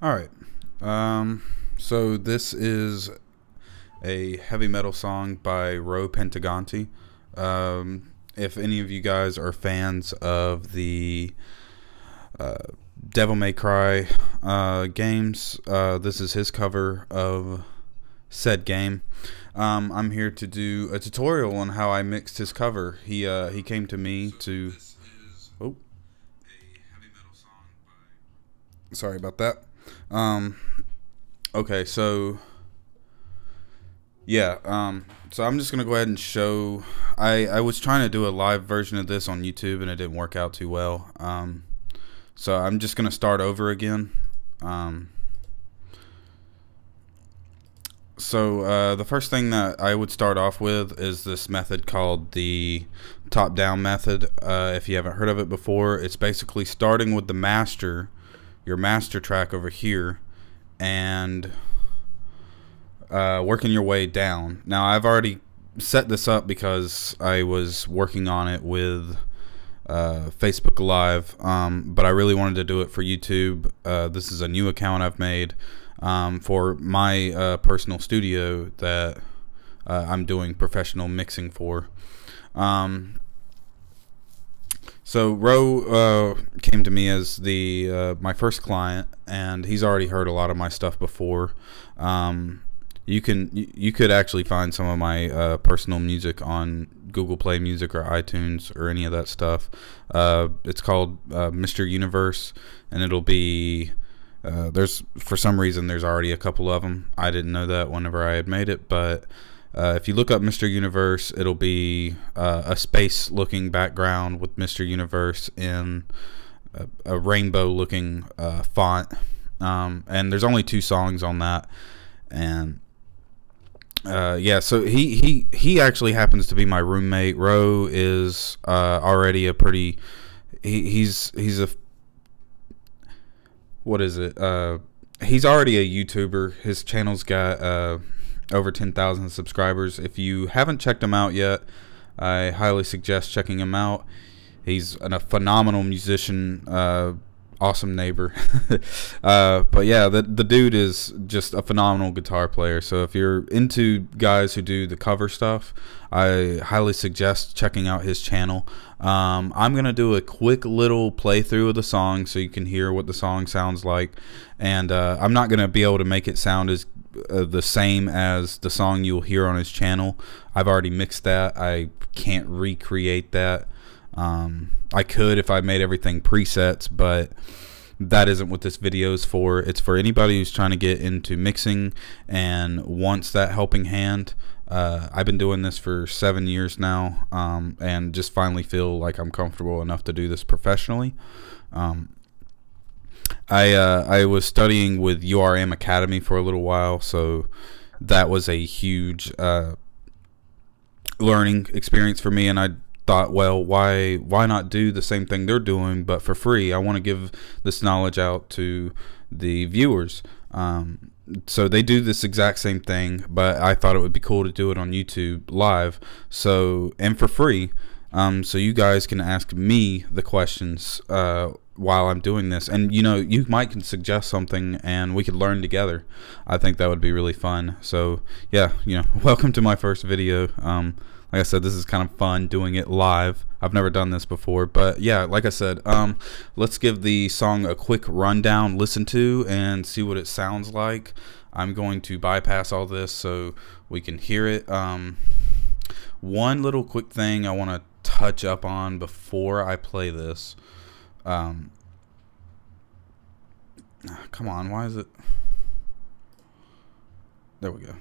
All right. So this is a heavy metal song by Ro Panuganti. If any of you guys are fans of the uh, Devil May Cry games, this is his cover of said game. I'm here to do a tutorial on how I mixed his cover. He came to me to. Oh, sorry about that. Um, okay, so yeah, so I'm just gonna go ahead and show. I was trying to do a live version of this on YouTube and it didn't work out too well. So I'm just gonna start over again. Um, the first thing that I would start off with is this method called the top-down method. If you haven't heard of it before, it's basically starting with the master, your master track over here, and working your way down. Now I've already set this up because I was working on it with Facebook Live, but I really wanted to do it for YouTube. This is a new account I've made for my personal studio that I'm doing professional mixing for. So Ro came to me as the my first client, and he's already heard a lot of my stuff before. You could actually find some of my personal music on Google Play Music or iTunes or any of that stuff. It's called Mr. Universe, and it'll be there's, for some reason, there's already a couple of them. I didn't know that whenever I had made it, but if you look up Mr. Universe, it'll be a space looking background with Mr. Universe in a rainbow looking font, and there's only 2 songs on that. And yeah, so he actually happens to be my roommate. Ro is already a pretty he's a, what is it, he's already a YouTuber. His channel's got over 10,000 subscribers. If you haven't checked him out yet, I highly suggest checking him out. He's a phenomenal musician, awesome neighbor. But yeah, the dude is just a phenomenal guitar player. So if you're into guys who do the cover stuff, I highly suggest checking out his channel. I'm gonna do a quick little playthrough of the song so you can hear what the song sounds like, and I'm not gonna be able to make it sound as the same as the song you'll hear on his channel. I've already mixed that. I can't recreate that. I could if I made everything presets, but that isn't what this video is for. It's for anybody who's trying to get into mixing and wants that helping hand. I've been doing this for 7 years now, and just finally feel like I'm comfortable enough to do this professionally. I was studying with URM Academy for a little while, so that was a huge learning experience for me, and I thought, well, why not do the same thing they're doing but for free? I want to give this knowledge out to the viewers. So they do this exact same thing, but I thought it would be cool to do it on YouTube live, so, and for free, so you guys can ask me the questions while I'm doing this, and you might can suggest something and we could learn together. I think that would be really fun. So yeah, welcome to my first video. Like I said, this is kind of fun doing it live. I've never done this before, but yeah, like I said, let's give the song a quick rundown, listen to, and see what it sounds like. I'm going to bypass all this so we can hear it. One little quick thing I want to touch up on before I play this. Come on, why is it? There we go.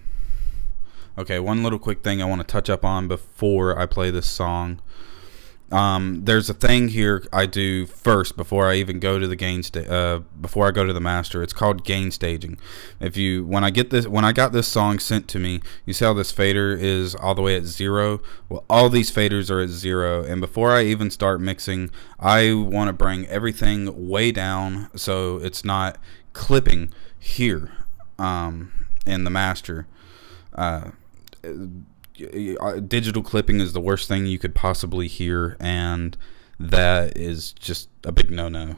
Okay, one little quick thing I want to touch up on before I play this song. There's a thing here I do first before I even go to the before I go to the master. It's called gain staging. When I got this song sent to me, you see how this fader is all the way at 0? Well, all these faders are at 0, and before I even start mixing, I want to bring everything way down so it's not clipping here in the master. Digital clipping is the worst thing you could possibly hear, and that is just a big no-no.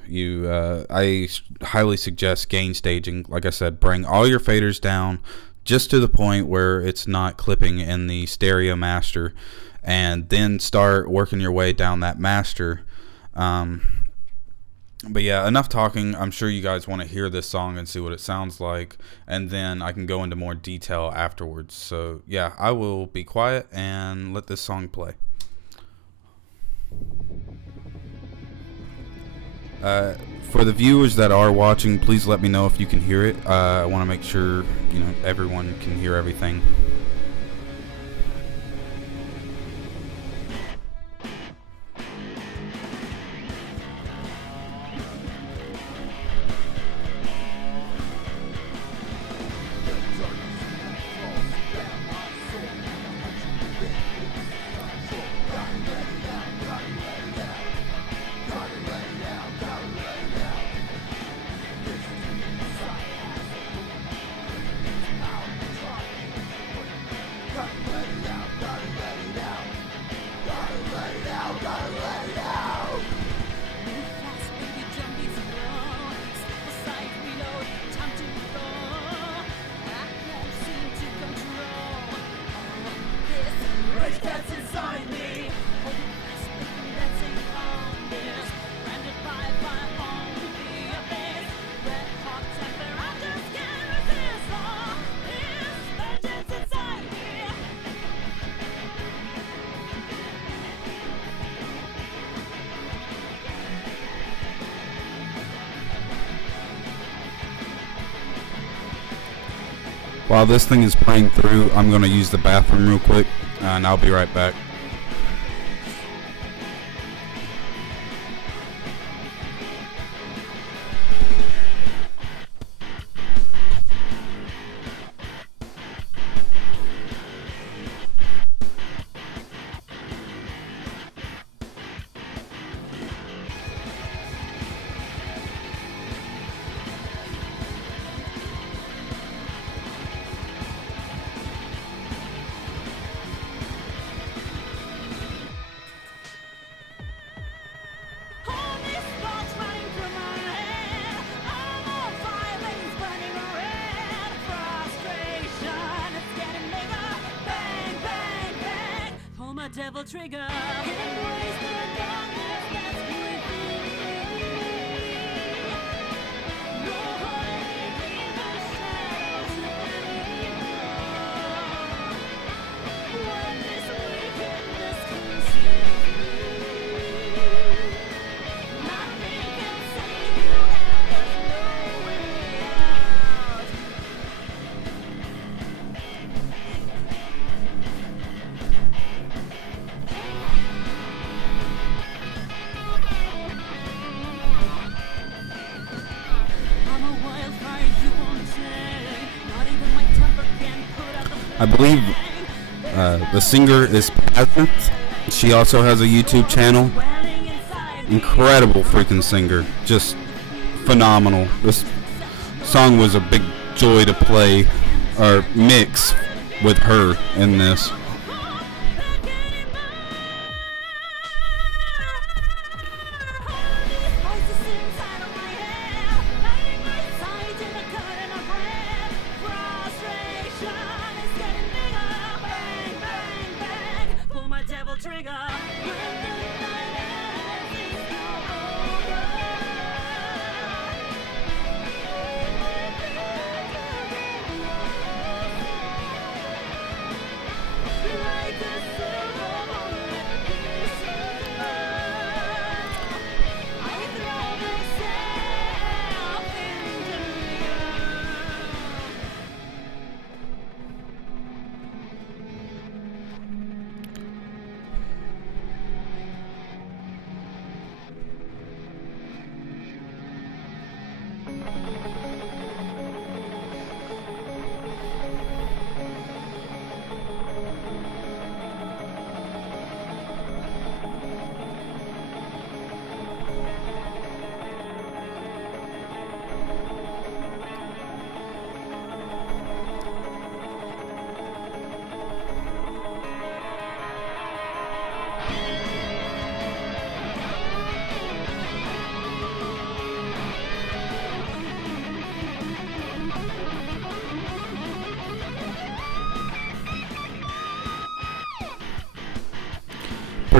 I highly suggest gain staging. Like I said, bring all your faders down just to the point where it's not clipping in the stereo master, and then start working your way down that master. But yeah, enough talking. I'm sure you guys want to hear this song and see what it sounds like, and then I can go into more detail afterwards. So yeah, I will be quiet and let this song play. For the viewers that are watching, please let me know if you can hear it. I want to make sure, you know, everyone can hear everything. While this thing is playing through, I'm going to use the bathroom real quick, and I'll be right back. Devil trigger. I believe the singer is Peasant. She also has a YouTube channel. Incredible freaking singer. Just phenomenal. This song was a big joy to play or mix with her in this.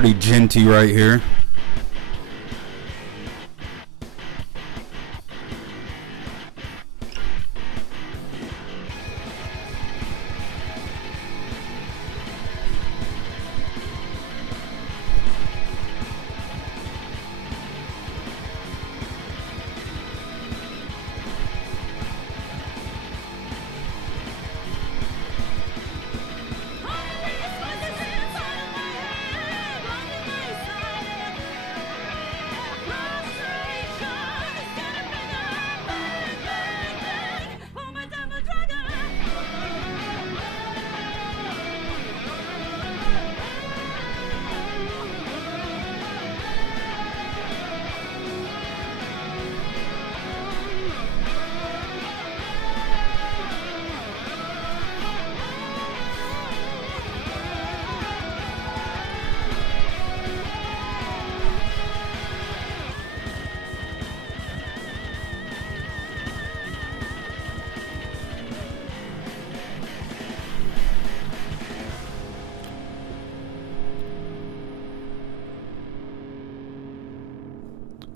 pretty genty right here.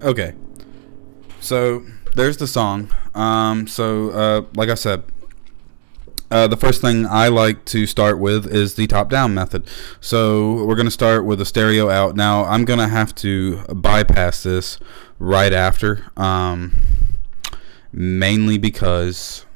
Okay, so there's the song. Like I said, the first thing I like to start with is the top-down method. So we're going to start with a stereo out. Now I'm going to have to bypass this right after, mainly because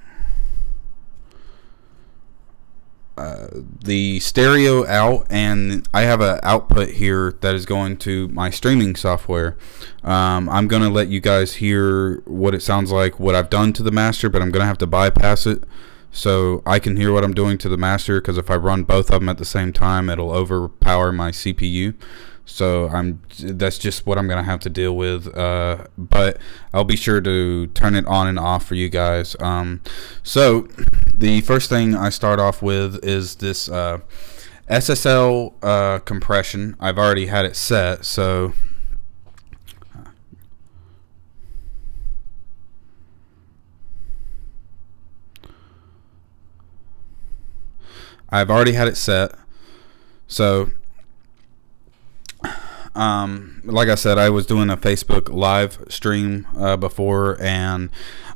the stereo out, and I have an output here that is going to my streaming software. I'm going to let you guys hear what it sounds like, what I've done to the master, but I'm going to have to bypass it so I can hear what I'm doing to the master, because if I run both of them at the same time, it'll overpower my CPU. So that's just what I'm going to have to deal with, but I'll be sure to turn it on and off for you guys. So the first thing I start off with is this SSL compression. I've already had it set, so I've already had it set. So like I said, I was doing a Facebook live stream before, and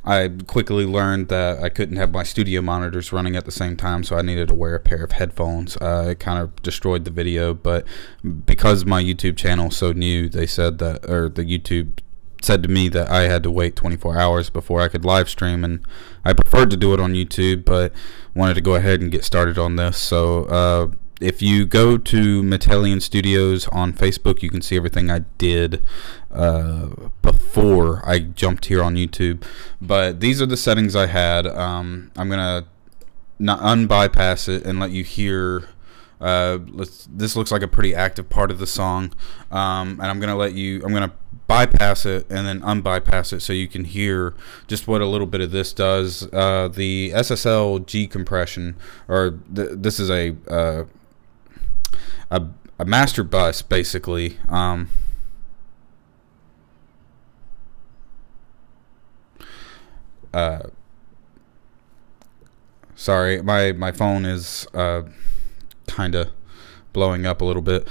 I quickly learned that I couldn't have my studio monitors running at the same time, so I needed to wear a pair of headphones. It kind of destroyed the video, but because my YouTube channel is so new, they said that, or the YouTube said to me that I had to wait 24 hours before I could live stream, and I preferred to do it on YouTube, but wanted to go ahead and get started on this. So if you go to Metallian Studios on Facebook, you can see everything I did before I jumped here on YouTube. But these are the settings I had. I'm gonna not unbypass it and let you hear. This looks like a pretty active part of the song, and I'm gonna bypass it and then unbypass it so you can hear just what a little bit of this does. The SSL G compression, or this is a master bus, basically. Sorry, my phone is kind of blowing up a little bit,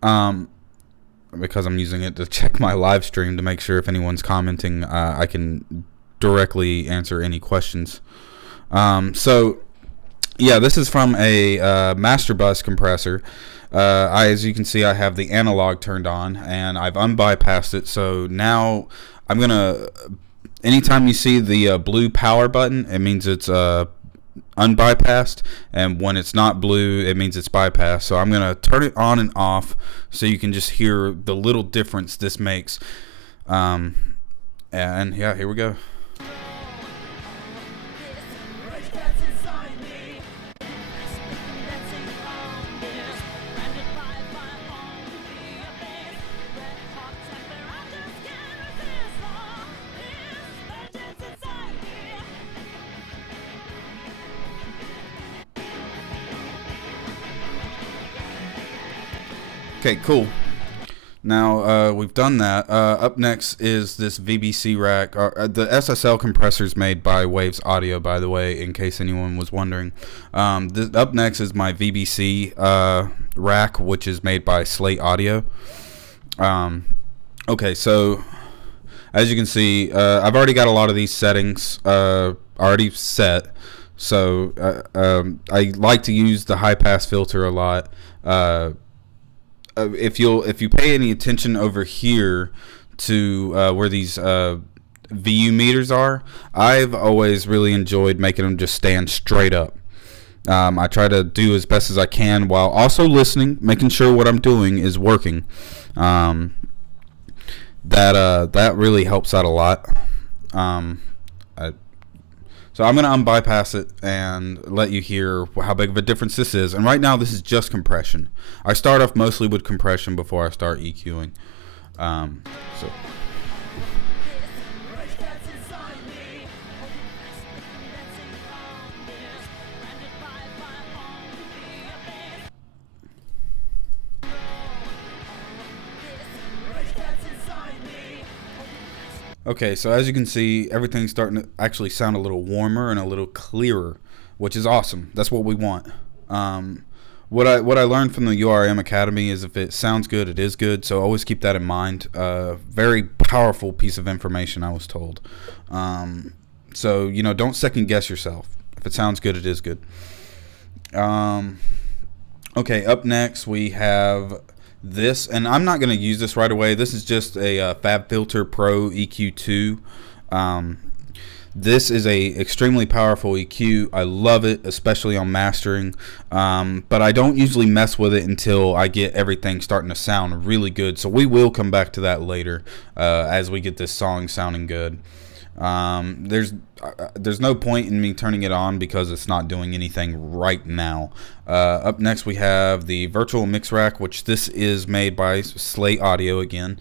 because I'm using it to check my live stream to make sure if anyone's commenting, I can directly answer any questions. So yeah, this is from a master bus compressor. As you can see, I have the analog turned on, and I've unbypassed it. So now I'm gonna, anytime you see the blue power button, it means it's unbypassed, and when it's not blue, it means it's bypassed. So I'm gonna turn it on and off so you can just hear the little difference this makes. And yeah, here we go. Okay, cool. Now we've done that. Up next is this VBC rack. The SSL compressor is made by Waves Audio, by the way, in case anyone was wondering. Up next is my VBC rack, which is made by Slate Audio. Okay, so as you can see, I've already got a lot of these settings already set. So I like to use the high pass filter a lot. If you pay any attention over here to where these VU meters are, I've always really enjoyed making them just stand straight up. I try to do as best as I can while also listening, making sure what I'm doing is working. That really helps out a lot. So I'm going to unbypass it and let you hear how big of a difference this is. And right now this is just compression. I start off mostly with compression before I start EQing. So. Okay, so as you can see, everything's starting to actually sound a little warmer and a little clearer, which is awesome. That's what we want. What I learned from the URM Academy is if it sounds good, it is good. So always keep that in mind. Very powerful piece of information, I was told. So don't second guess yourself. If it sounds good, it is good. Okay, up next we have this, and I'm not going to use this right away. This is just a FabFilter Pro EQ2. This is a extremely powerful EQ. I love it, especially on mastering, but I don't usually mess with it until I get everything starting to sound really good. So we will come back to that later as we get this song sounding good. There's no point in me turning it on because it's not doing anything right now. Up next we have the virtual mix rack, which this is made by Slate Audio again.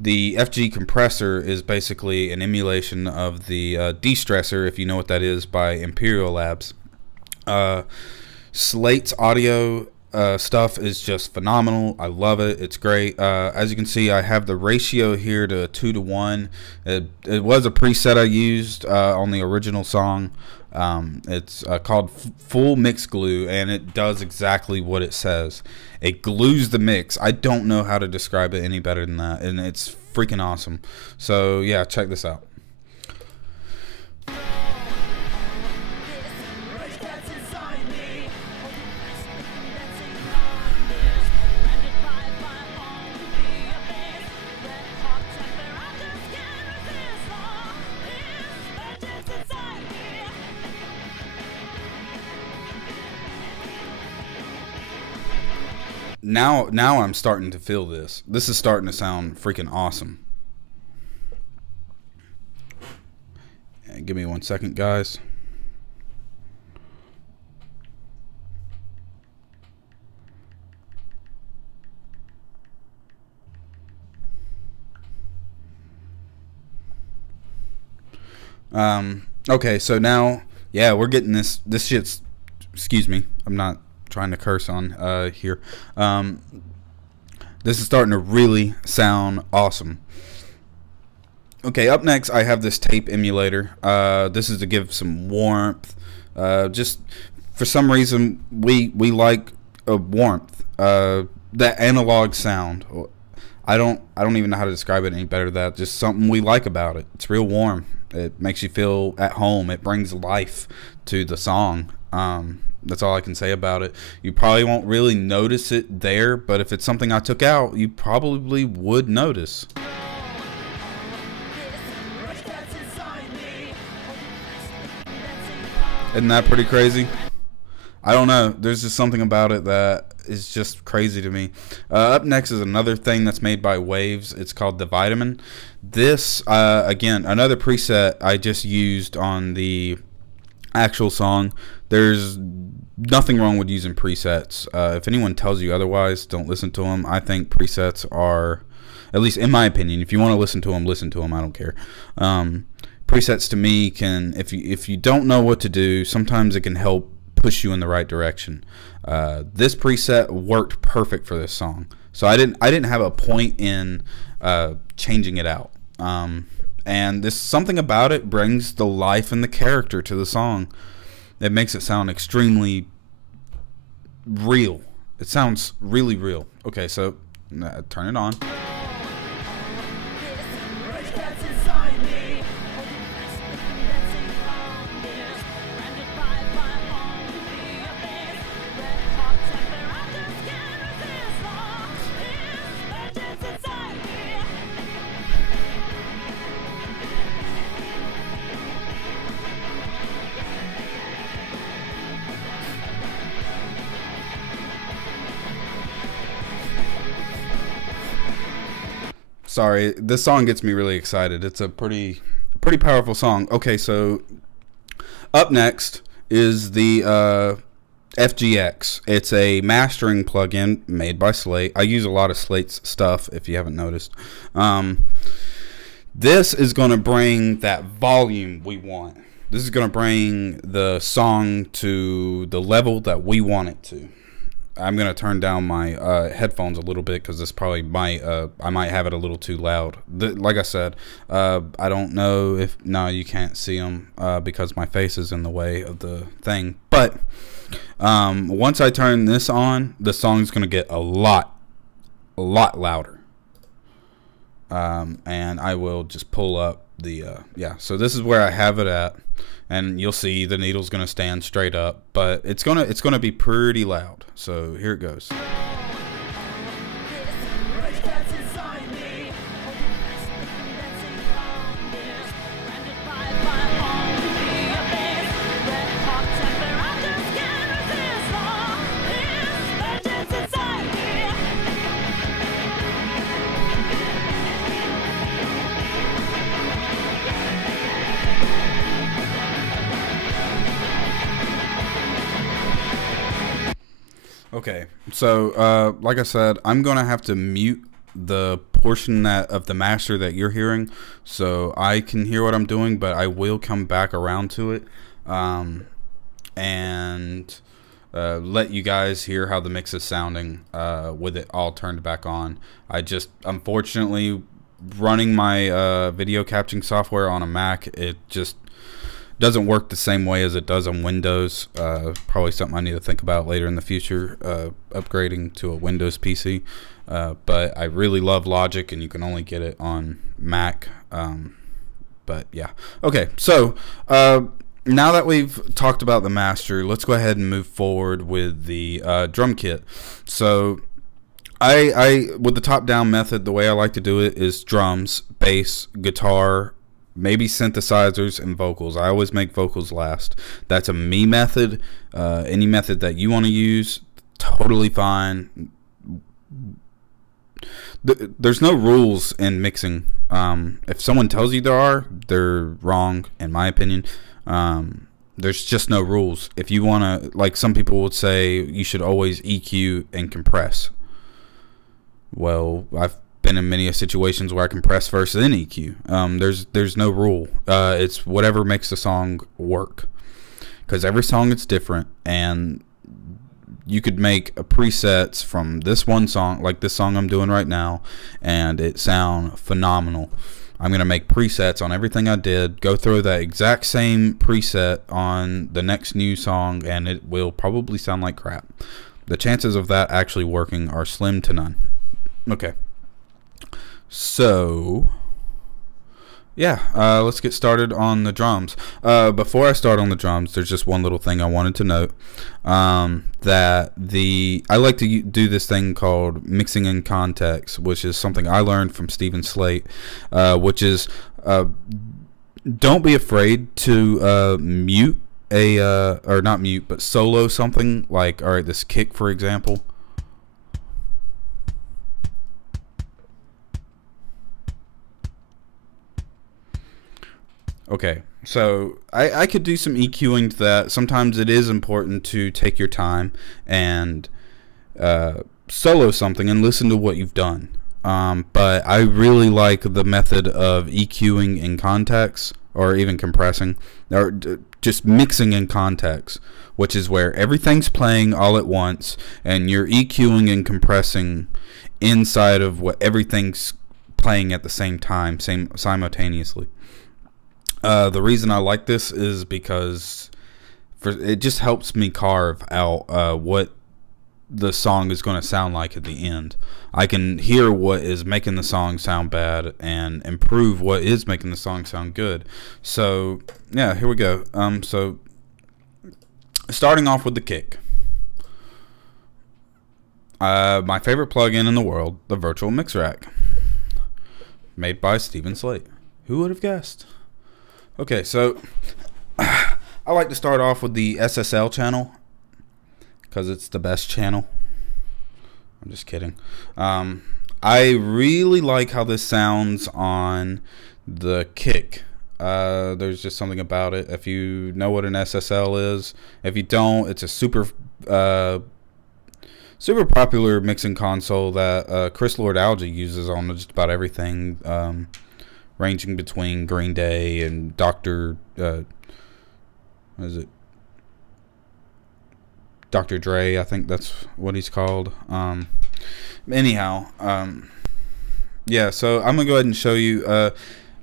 The FG compressor is basically an emulation of the de-stressor, if you know what that is, by Imperial Labs. Slate's audio stuff is just phenomenal. I love it. It's great. As you can see, I have the ratio here to 2:1. It was a preset I used on the original song. It's called Full Mix Glue, and it does exactly what it says. It glues the mix. I don't know how to describe it any better than that, and it's freaking awesome. So yeah, check this out. Now I'm starting to feel this. This is starting to sound freaking awesome. Give me 1 second, guys. Okay, so now, yeah, we're getting this shit's, excuse me, I'm not trying to curse on here. This is starting to really sound awesome. Okay, up next I have this tape emulator. This is to give some warmth. Just for some reason we like warmth. That analog sound. I don't even know how to describe it any better than that. Just something we like about it. It's real warm. It makes you feel at home. It brings life to the song. That's all I can say about it. You probably won't really notice it there, but if it's something I took out, you probably would notice. Isn't that pretty crazy? I don't know. There's just something about it that is just crazy to me. Up next is another thing that's made by Waves. It's called The Vitamin. This, again, another preset I just used on the actual song. There's nothing wrong with using presets. If anyone tells you otherwise, don't listen to them. I think presets are, at least in my opinion, if you want to listen to them, listen to them. I don't care. Presets to me can, if you don't know what to do, sometimes it can help push you in the right direction. This preset worked perfect for this song, so I didn't have a point in changing it out. And this something about it brings the life and the character to the song. It makes it sound extremely real. It sounds really real. Okay, so turn it on. Sorry, this song gets me really excited. It's a pretty powerful song. Okay, so up next is the FGX. It's a mastering plugin made by Slate. I use a lot of Slate's stuff, if you haven't noticed. This is going to bring that volume we want. This is going to bring the song to the level that we want it to. I'm going to turn down my headphones a little bit because this probably might, I might have it a little too loud. Like I said, I don't know if, no, you can't see them because my face is in the way of the thing. But once I turn this on, the song's going to get a lot louder. And I will just pull up the, yeah, so this is where I have it at. And you'll see the needle's going to stand straight up, but it's going to be pretty loud. So here it goes. Okay, so like I said, I'm gonna have to mute the portion of the master that you're hearing, so I can hear what I'm doing, but I will come back around to it and let you guys hear how the mix is sounding with it all turned back on. I just, unfortunately, running my video capturing software on a Mac, it just doesn't work the same way as it does on Windows. Probably something I need to think about later in the future, upgrading to a Windows PC. But I really love Logic, and you can only get it on Mac. But yeah. Okay, so now that we've talked about the master, let's go ahead and move forward with the drum kit. So I with the top-down method, the way I like to do it is drums, bass, guitar, maybe synthesizers, and vocals. I always make vocals last. That's a me method. Any method that you want to use, totally fine. There's no rules in mixing. If someone tells you there are, they're wrong, in my opinion. There's just no rules. If you want to, like some people would say, you should always EQ and compress. Well, I've been in many situations where I compress first then EQ. There's no rule. It's whatever makes the song work, because every song is different, and you could make a presets from this one song, like this song I'm doing right now, and it sound phenomenal. I'm gonna make presets on everything I did, go through that exact same preset on the next new song, and it will probably sound like crap. The chances of that actually working are slim to none. Okay. So, yeah, let's get started on the drums. Before I start on the drums, there's just one little thing I wanted to note. That I like to do this thing called mixing in context, which is something I learned from Stephen Slate, which is don't be afraid to mute or not mute, but solo something like, all right, this kick, for example. Okay, so I could do some EQing to that. Sometimes it is important to take your time and solo something and listen to what you've done. But I really like the method of EQing in context, or even compressing, or just mixing in context, which is where everything's playing all at once and you're EQing and compressing inside of what everything's playing at the same time, simultaneously. The reason I like this is because it just helps me carve out what the song is going to sound like at the end. I can hear what is making the song sound bad and improve what is making the song sound good. So yeah, here we go. So starting off with the kick. My favorite plugin in the world, the Virtual Mix Rack, made by Steven Slate. Who would have guessed? Okay, so I like to start off with the SSL channel because it's the best channel. I'm just kidding. I really like how this sounds on the kick. There's just something about it. If you know what an SSL is, if you don't, it's a super popular mixing console that Chris Lord-Alge uses on just about everything, ranging between Green Day and Dr. What is it? Dr. Dre, I think that's what he's called. Anyhow, yeah, so I'm gonna go ahead and show you. A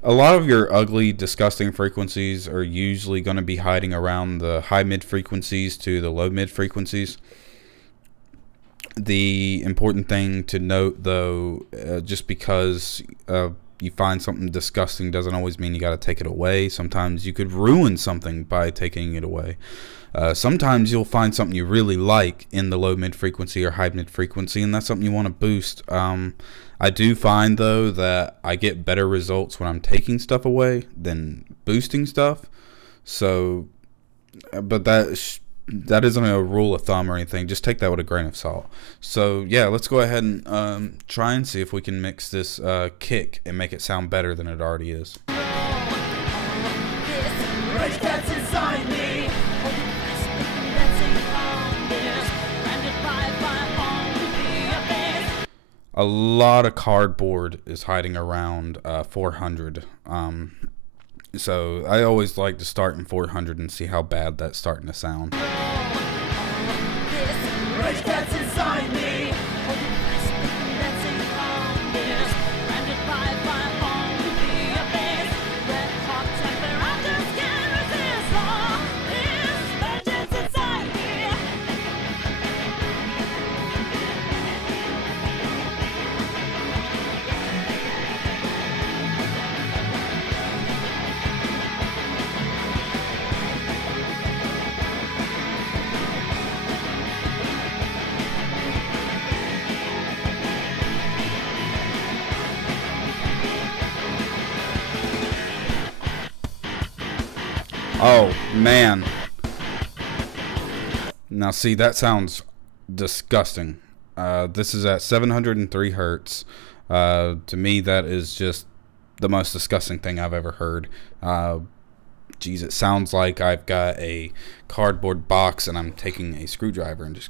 lot of your ugly, disgusting frequencies are usually going to be hiding around the high mid frequencies to the low mid frequencies. The important thing to note, though, just because you find something disgusting doesn't always mean you got to take it away. Sometimes you could ruin something by taking it away. Sometimes you'll find something you really like in the low mid frequency or high mid frequency, and that's something you want to boost. I do find, though, that I get better results when I'm taking stuff away than boosting stuff. So, but that isn't a rule of thumb or anything. Just take that with a grain of salt. So yeah, let's go ahead and try and see if we can mix this kick and make it sound better than it already is. A lot of cardboard is hiding around 400. So I always like to start in 400 and see how bad that's starting to sound. Oh man. Now see, that sounds disgusting. This is at 703 hertz. To me, that is just the most disgusting thing I've ever heard. Geez, it sounds like I've got a cardboard box and I'm taking a screwdriver and just...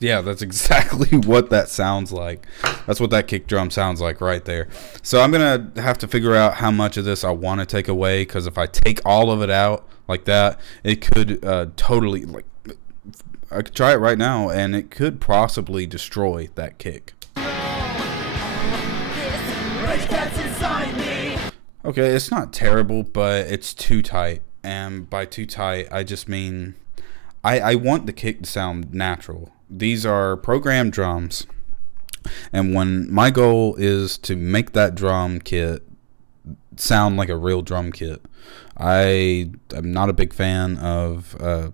Yeah, that's exactly what that sounds like. That's what that kick drum sounds like right there. So I'm going to have to figure out how much of this I want to take away, because if I take all of it out like that, it could totally, like, I could try it right now, and it could possibly destroy that kick. Okay, it's not terrible, but it's too tight. And by too tight, I just mean I want the kick to sound natural. These are programmed drums, and when my goal is to make that drum kit sound like a real drum kit, I am not a big fan of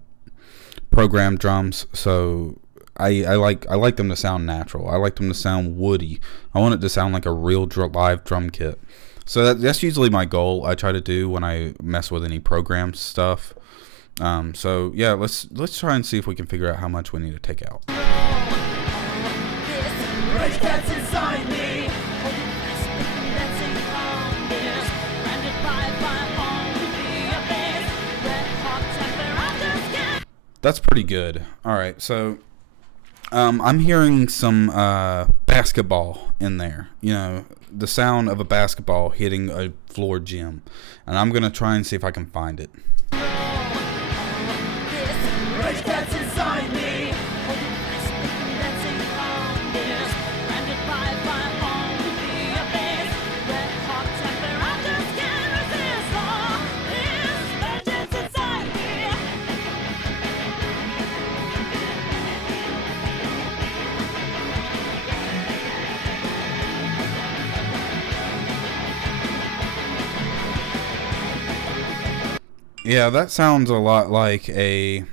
programmed drums. So I like them to sound natural. I like them to sound woody. I want it to sound like a real live drum kit. So that's usually my goal. I try to do when I mess with any program stuff. So yeah, let's try and see if we can figure out how much we need to take out. That's pretty good. All right, so I'm hearing some basketball in there. You know, the sound of a basketball hitting a floor gym, and I'm gonna try and see if I can find it. Yeah, that sounds a lot like a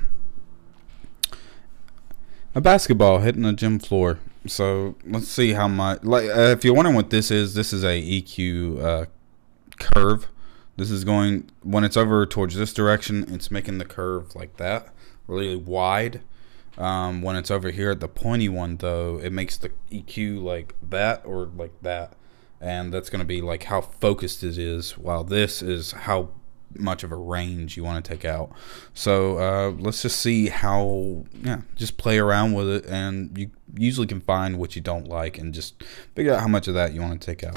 basketball hitting a gym floor. So let's see how much. Like, if you're wondering what this is a EQ curve. This is going, when it's over towards this direction, it's making the curve like that, really wide. When it's over here at the pointy one, though, it makes the EQ like that or like that, and that's going to be like how focused it is, while this is how much of a range you want to take out. So let's just see how, just play around with it, and you usually can find what you don't like and just figure out how much of that you want to take out.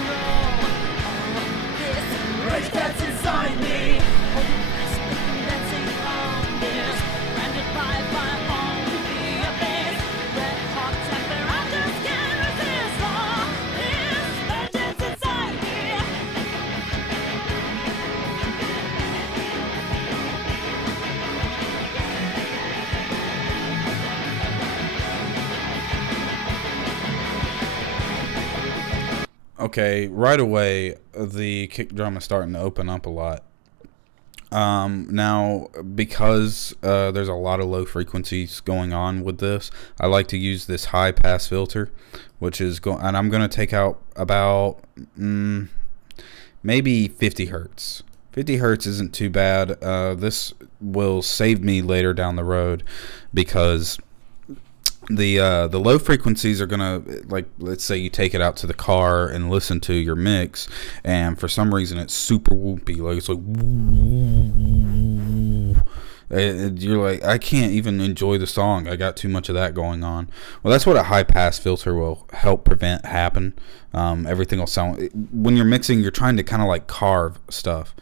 Rage that's inside me. Okay, right away, the kick drum is starting to open up a lot. Now, because there's a lot of low frequencies going on with this, I like to use this high pass filter, which is and I'm going to take out about maybe 50 hertz. 50 hertz isn't too bad. This will save me later down the road, because the low frequencies are gonna, like, let's say you take it out to the car and listen to your mix, and for some reason it's super whoopy, like it's like you're like, I can't even enjoy the song, I got too much of that going on. Well, that's what a high pass filter will help prevent happen. Everything will sound, when you're mixing, you're trying to kind of like carve stuff.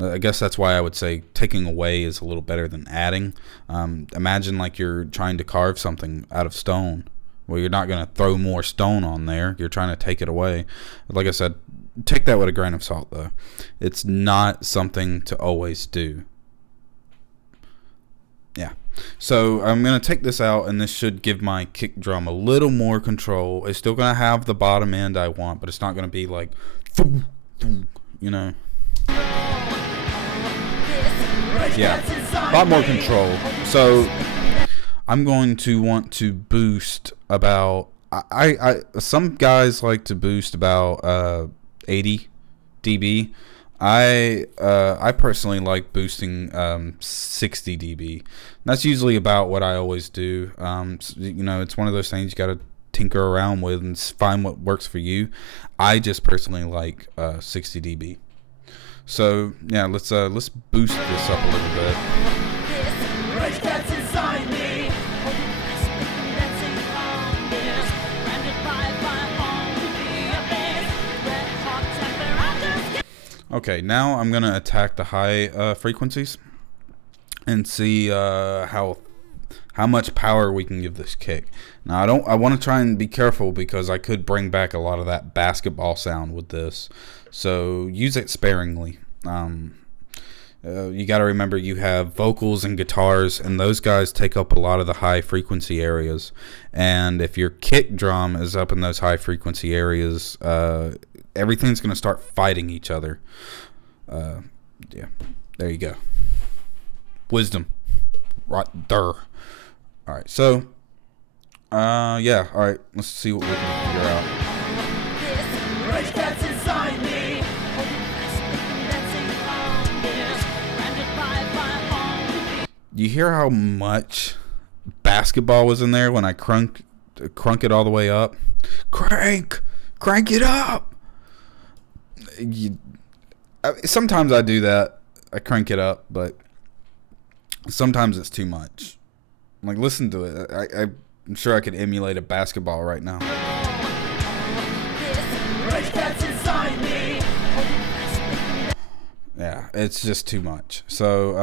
I guess that's why I would say taking away is a little better than adding. Imagine like you're trying to carve something out of stone. Well, you're not going to throw more stone on there. You're trying to take it away. Like I said, take that with a grain of salt, though. It's not something to always do. Yeah. So I'm going to take this out, and this should give my kick drum a little more control. It's still going to have the bottom end I want, but it's not going to be like, you know. Yeah, a lot more control. So I'm going to want to boost about, some guys like to boost about 80 dB. I personally like boosting 60 dB. That's usually about what I always do. You know, it's one of those things you got to tinker around with and find what works for you. I just personally like 60 dB. So yeah, let's boost this up a little bit. Rage that's inside me. Okay, now I'm gonna attack the high frequencies and see how much power we can give this kick. Now I want to try and be careful, because I could bring back a lot of that basketball sound with this. So use it sparingly. You got to remember, you have vocals and guitars, and those guys take up a lot of the high frequency areas. And if your kick drum is up in those high frequency areas, everything's going to start fighting each other. Yeah, there you go. Wisdom. Right there. All right, so yeah, all right, let's see what we can figure out. Rage that's inside me. You hear how much basketball was in there when I crunk it all the way up? Crank it up. Sometimes I do that. I crank it up, but sometimes it's too much. Like, listen to it. I'm sure I could emulate a basketball right now. Rage that's inside me. Yeah, it's just too much. So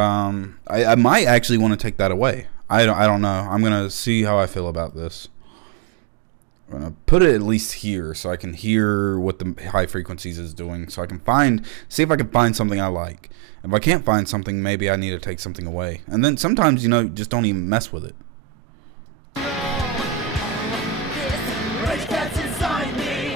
I might actually want to take that away. I don't know. I'm gonna see how I feel about this. I'm gonna put it at least here, so I can hear what the high frequencies is doing, so I can see if I can find something I like. If I can't find something, maybe I need to take something away. And then sometimes, you know, just don't even mess with it. Rage that's inside me.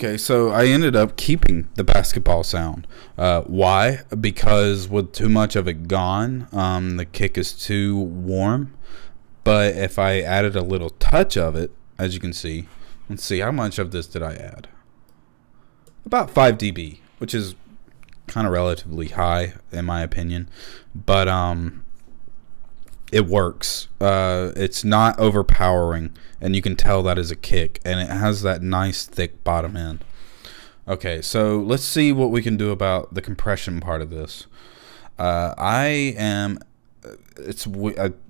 Okay, so I ended up keeping the basketball sound. Why? Because with too much of it gone, the kick is too warm. But if I added a little touch of it, as you can see, let's see, how much of this did I add? About 5 dB, which is kind of relatively high in my opinion. But it works. It's not overpowering, and you can tell that is a kick, and it has that nice thick bottom end. Okay, so let's see what we can do about the compression part of this.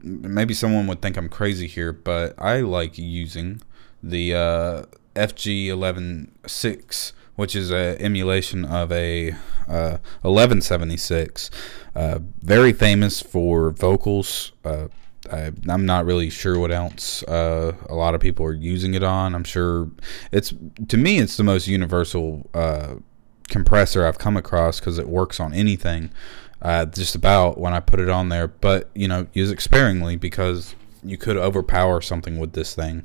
Maybe someone would think I'm crazy here, but I like using the FG116, which is an emulation of a 1176. Very famous for vocals. I'm not really sure what else a lot of people are using it on. I'm sure to me it's the most universal compressor I've come across, because it works on anything just about when I put it on there. But use it sparingly, because you could overpower something with this thing.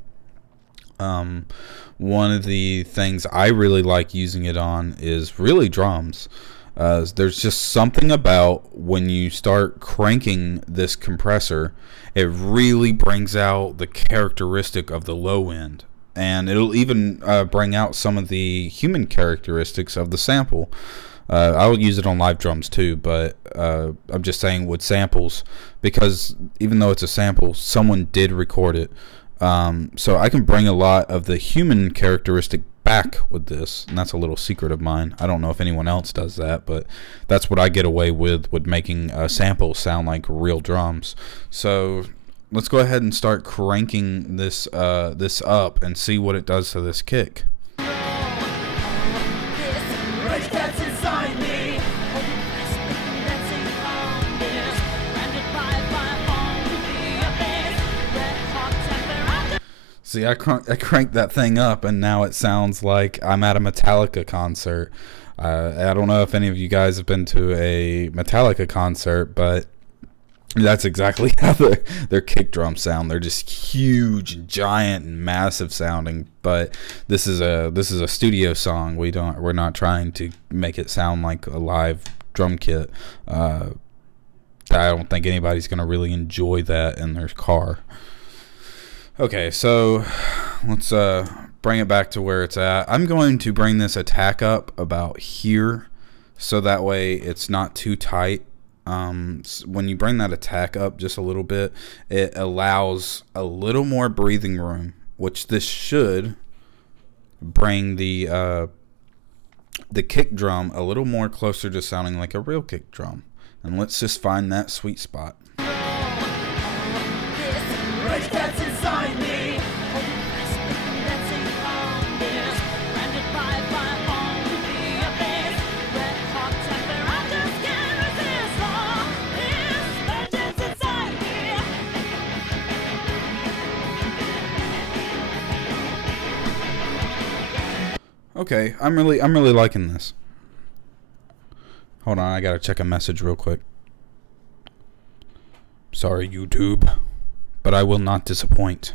One of the things I really like using it on is really drums. There's just something about when you start cranking this compressor, it really brings out the characteristic of the low end, and it'll even bring out some of the human characteristics of the sample. I'll use it on live drums too, but I'm just saying with samples, because even though it's a sample, someone did record it. So I can bring a lot of the human characteristic back with this, and that's a little secret of mine. I don't know if anyone else does that, but that's what I get away with making samples sound like real drums. So let's go ahead and start cranking this up and see what it does to this kick. See, I cranked that thing up, and now it sounds like I'm at a Metallica concert. I don't know if any of you guys have been to a Metallica concert, but that's exactly how their kick drums sound. They're just huge, and giant, and massive sounding. But this is a studio song. We're not trying to make it sound like a live drum kit. I don't think anybody's gonna really enjoy that in their car. Okay, so let's bring it back to where it's at. I'm going to bring this attack up about here, so that way it's not too tight. When you bring that attack up just a little bit, it allows a little more breathing room, which this should bring the kick drum a little more closer to sounding like a real kick drum. And let's just find that sweet spot. Okay, I'm really liking this. Hold on, I gotta check a message real quick. Sorry, YouTube, but I will not disappoint.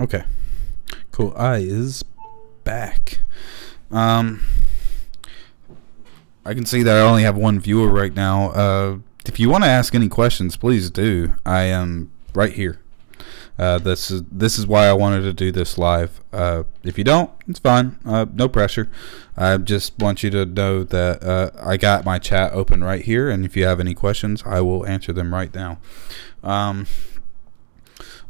Okay, cool. I is back. I can see that I only have one viewer right now. If you want to ask any questions, please do. I am right here. This is why I wanted to do this live. If you don't, it's fine. No pressure. I just want you to know that I got my chat open right here, and if you have any questions, I will answer them right now.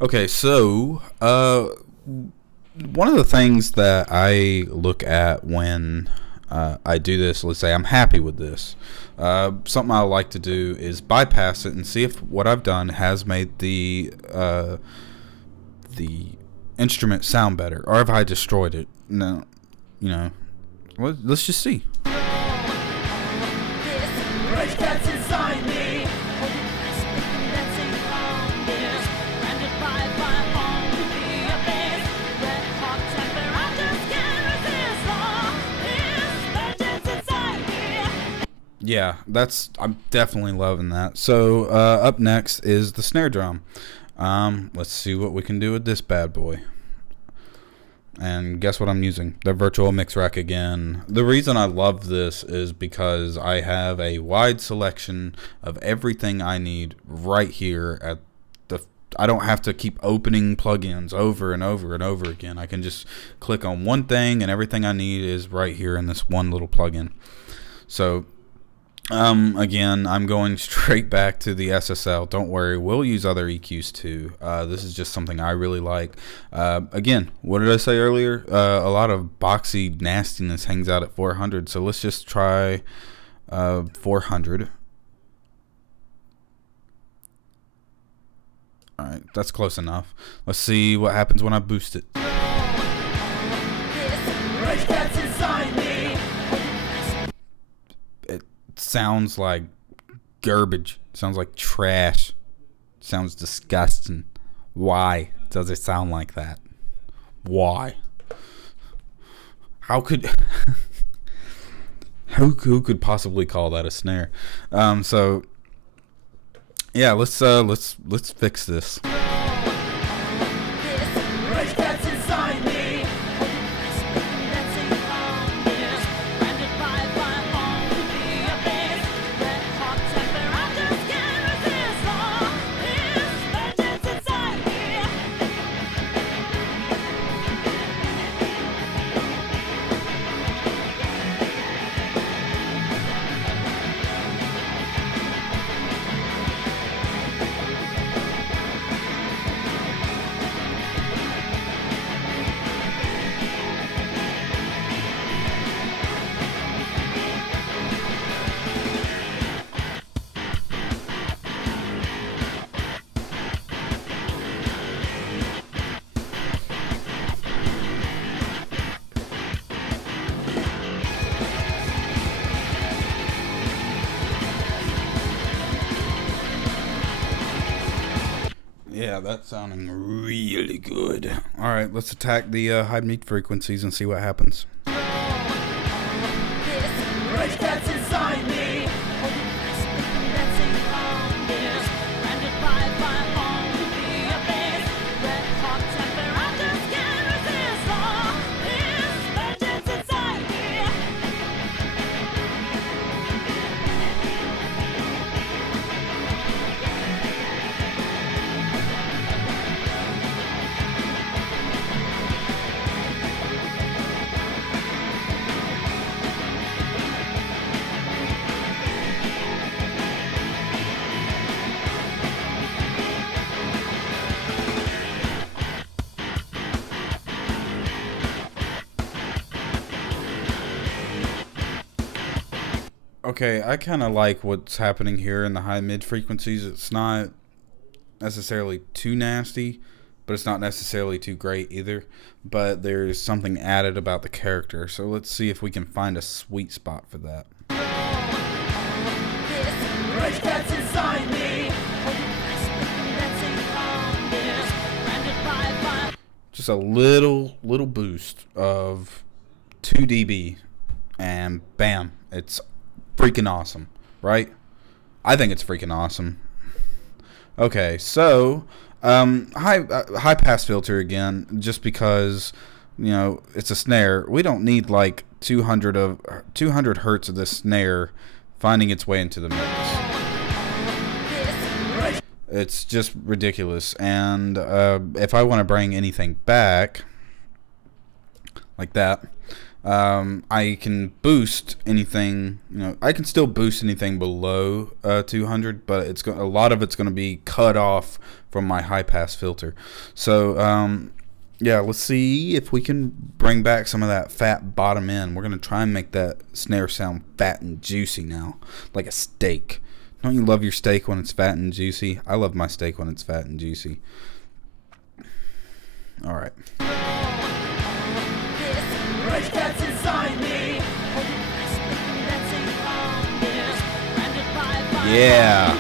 Okay, so one of the things that I look at when I do this, let's say I'm happy with this, something I like to do is bypass it and see if what I've done has made the instrument sound better, or if I destroyed it. No, let's just see. Rage that's inside me. Yeah, I'm definitely loving that. So up next is the snare drum. Let's see what we can do with this bad boy. And guess what I'm using? The virtual mix rack again. The reason I love this is because I have a wide selection of everything I need right here at the. I don't have to keep opening plugins over and over and over again. I can just click on one thing and everything I need is right here in this one little plugin. So again, I'm going straight back to the SSL. Don't worry, we'll use other EQs too. This is just something I really like. Again, what did I say earlier? A lot of boxy nastiness hangs out at 400, so let's just try 400. Alright, that's close enough. Let's see what happens when I boost it. Rage Cat's inside me. Sounds like garbage. Sounds like trash. Sounds disgusting. Why does it sound like that? Why? How could who could possibly call that a snare? So yeah, let's fix this. Rage Cat's inside me. Yeah, that's sounding really good. All right, let's attack the high mid frequencies and see what happens. Rage Cat's inside me. Okay, I kind of like what's happening here in the high mid frequencies. It's not necessarily too nasty, but it's not necessarily too great either. But there's something added about the character. So let's see if we can find a sweet spot for that. Rage Cat's inside me. Just a little boost of 2 dB, and bam, it's freaking awesome, right? I think it's freaking awesome. Okay, so high pass filter again, just because, you know, it's a snare. We don't need like 200 hertz of this snare finding its way into the mix. It's just ridiculous. And if I want to bring anything back like that, I can boost anything. You know, I can still boost anything below 200, but a lot of it's going to be cut off from my high pass filter. So yeah, let's see if we can bring back some of that fat bottom end. We're going to try and make that snare sound fat and juicy now, like a steak. Don't you love your steak when it's fat and juicy? I love my steak when it's fat and juicy. All right. Rage Cat's inside me. Yeah.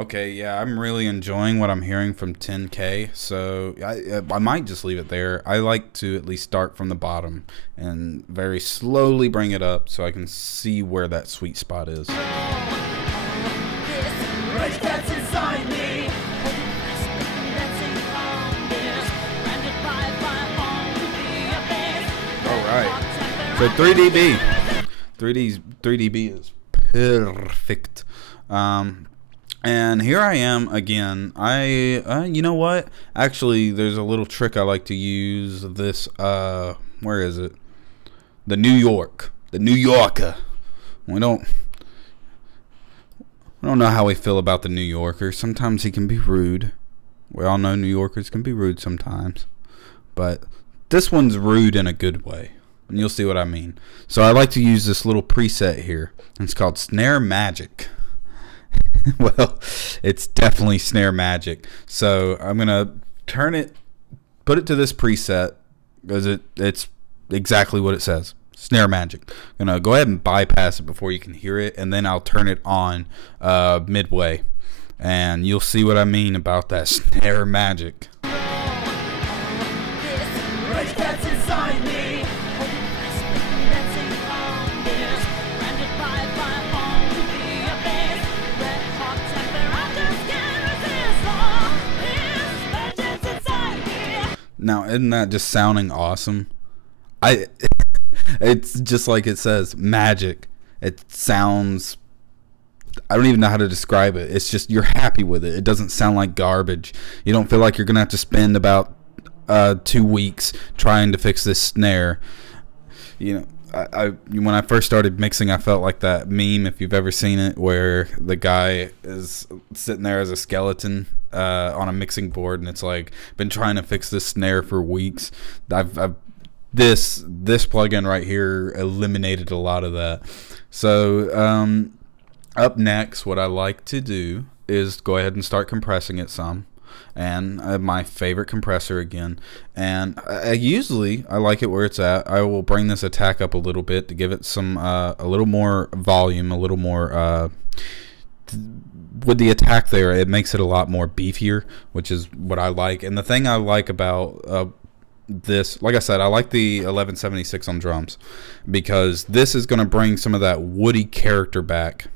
Okay, yeah, I'm really enjoying what I'm hearing from 10K, so I might just leave it there. I like to at least start from the bottom and very slowly bring it up so I can see where that sweet spot is. Rage cats inside me. Alright, so 3dB. 3dB is perfect. And here I am again. You know what? Actually, there's a little trick I like to use. This, where is it? The New Yorker. We don't know how we feel about the New Yorker. Sometimes he can be rude. We all know New Yorkers can be rude sometimes. But this one's rude in a good way. And you'll see what I mean. So I like to use this little preset here. It's called Snare Magic. Well, it's definitely snare magic. So I'm gonna put it to this preset because it's exactly what it says. Snare magic. I'm gonna go ahead and bypass it before you can hear it, and then I'll turn it on midway, and you'll see what I mean about that snare magic. Rage cats inside me. Now, isn't that just sounding awesome? It's just like it says, magic. It sounds, I don't even know how to describe it. It's just, you're happy with it. It doesn't sound like garbage. You don't feel like you're going to have to spend about 2 weeks trying to fix this snare. You know, when I first started mixing, I felt like that meme, if you've ever seen it, where the guy is sitting there as a skeleton on a mixing board, and it's like, been trying to fix this snare for weeks. This plugin right here eliminated a lot of that. So up next, what I like to do is go ahead and start compressing it some. And my favorite compressor again, and I like it where it's at. I will bring this attack up a little bit to give it some a little more volume, a little more with the attack there. It makes it a lot more beefier, which is what I like. And the thing I like about this, like I said, I like the 1176 on drums because this is going to bring some of that woody character back.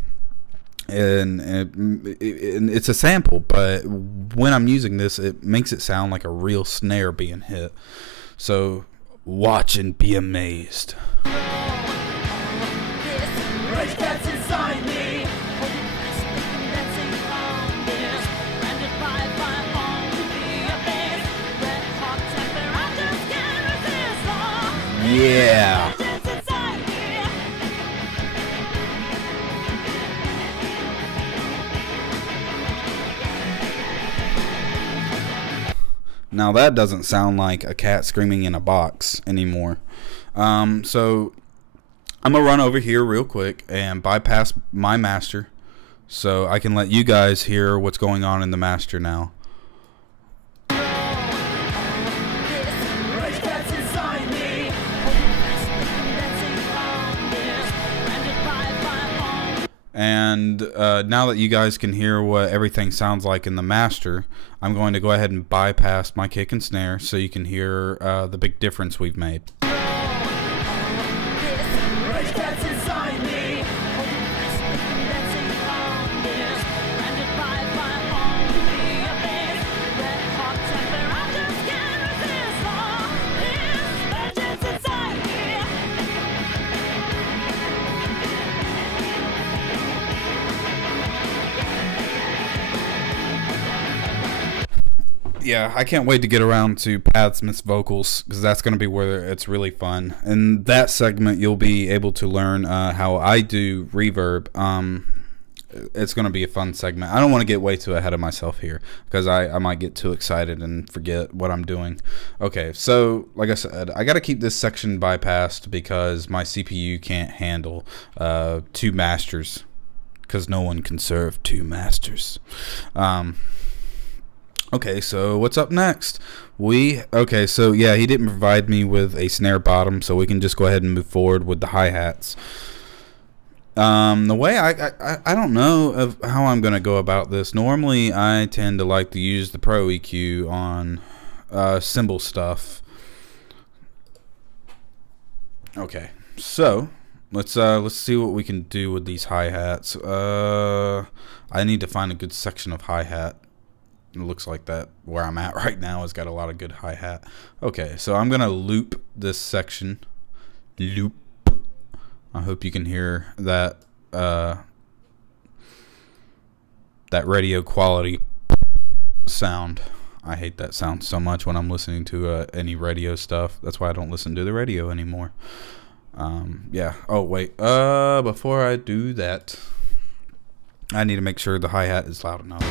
And it's a sample, but when I'm using this, it makes it sound like a real snare being hit. So watch and be amazed. Rage cats inside me. Yeah. Now that doesn't sound like a cat screaming in a box anymore. So I'm going to run over here real quick and bypass my master so I can let you guys hear what's going on in the master now. And now that you guys can hear what everything sounds like in the master, I'm going to go ahead and bypass my kick and snare so you can hear the big difference we've made. Yeah, I can't wait to get around to Pat Smith's vocals because that's going to be where it's really fun. In that segment, you'll be able to learn how I do reverb. It's going to be a fun segment. I don't want to get way too ahead of myself here because I might get too excited and forget what I'm doing. Okay, so like I said, I got to keep this section bypassed because my CPU can't handle 2 masters because no one can serve 2 masters. Okay, so what's up next? Okay, so yeah, he didn't provide me with a snare bottom, so we can just go ahead and move forward with the hi-hats. The way I don't know of how I'm gonna go about this. Normally, I tend to like to use the Pro EQ on cymbal stuff. Okay, so let's see what we can do with these hi-hats. I need to find a good section of hi-hat. It looks like that where I'm at right now has got a lot of good hi-hat. Okay, so I'm gonna loop this section. Loop. I hope you can hear that that radio quality sound. I hate that sound so much when I'm listening to any radio stuff. That's why I don't listen to the radio anymore. Yeah. Oh wait. Before I do that, I need to make sure the hi-hat is loud enough.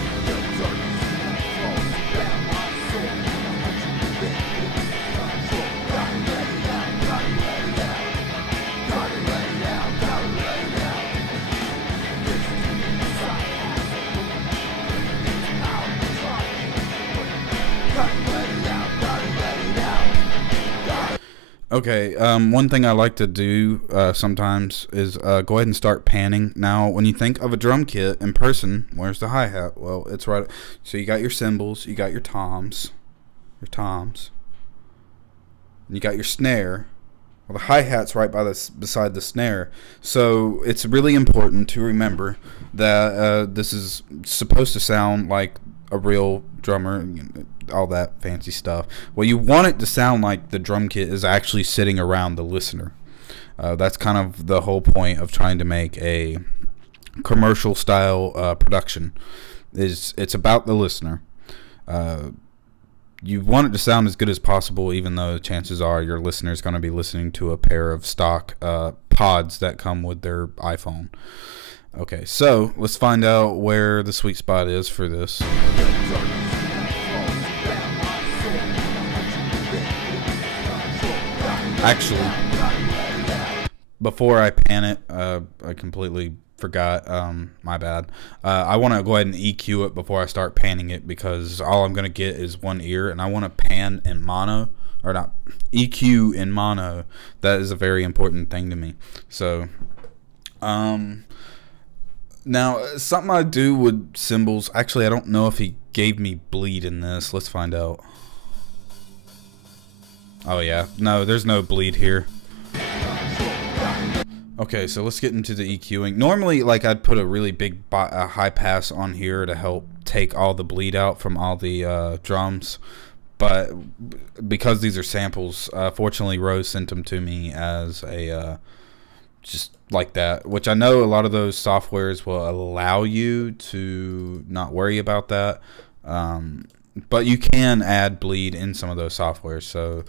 Okay, one thing I like to do sometimes is go ahead and start panning. Now, when you think of a drum kit in person, where's the hi-hat? Well, it's right. So you got your cymbals, you got your toms, and you got your snare. Well, the hi-hat's right beside the snare. So it's really important to remember that this is supposed to sound like a real drummer, all that fancy stuff. Well, you want it to sound like the drum kit is actually sitting around the listener. That's kind of the whole point of trying to make a commercial style production. It's about the listener. You want it to sound as good as possible, even though chances are your listener is going to be listening to a pair of stock pods that come with their iPhone. Okay, so let's find out where the sweet spot is for this. Actually, before I pan it, I completely forgot. My bad. I want to go ahead and EQ it before I start panning it, because all I'm going to get is one ear, and I want to pan in mono, or not, EQ in mono. That is a very important thing to me. So, now, something I do with cymbals, actually, I don't know if he gave me bleed in this. Let's find out. Oh, yeah. No, there's no bleed here. Okay, so let's get into the EQing. Normally, like, I'd put a really big high pass on here to help take all the bleed out from all the drums. But because these are samples, fortunately, Rose sent them to me as a... just like that, which I know a lot of those softwares will allow you to not worry about that, but you can add bleed in some of those softwares. So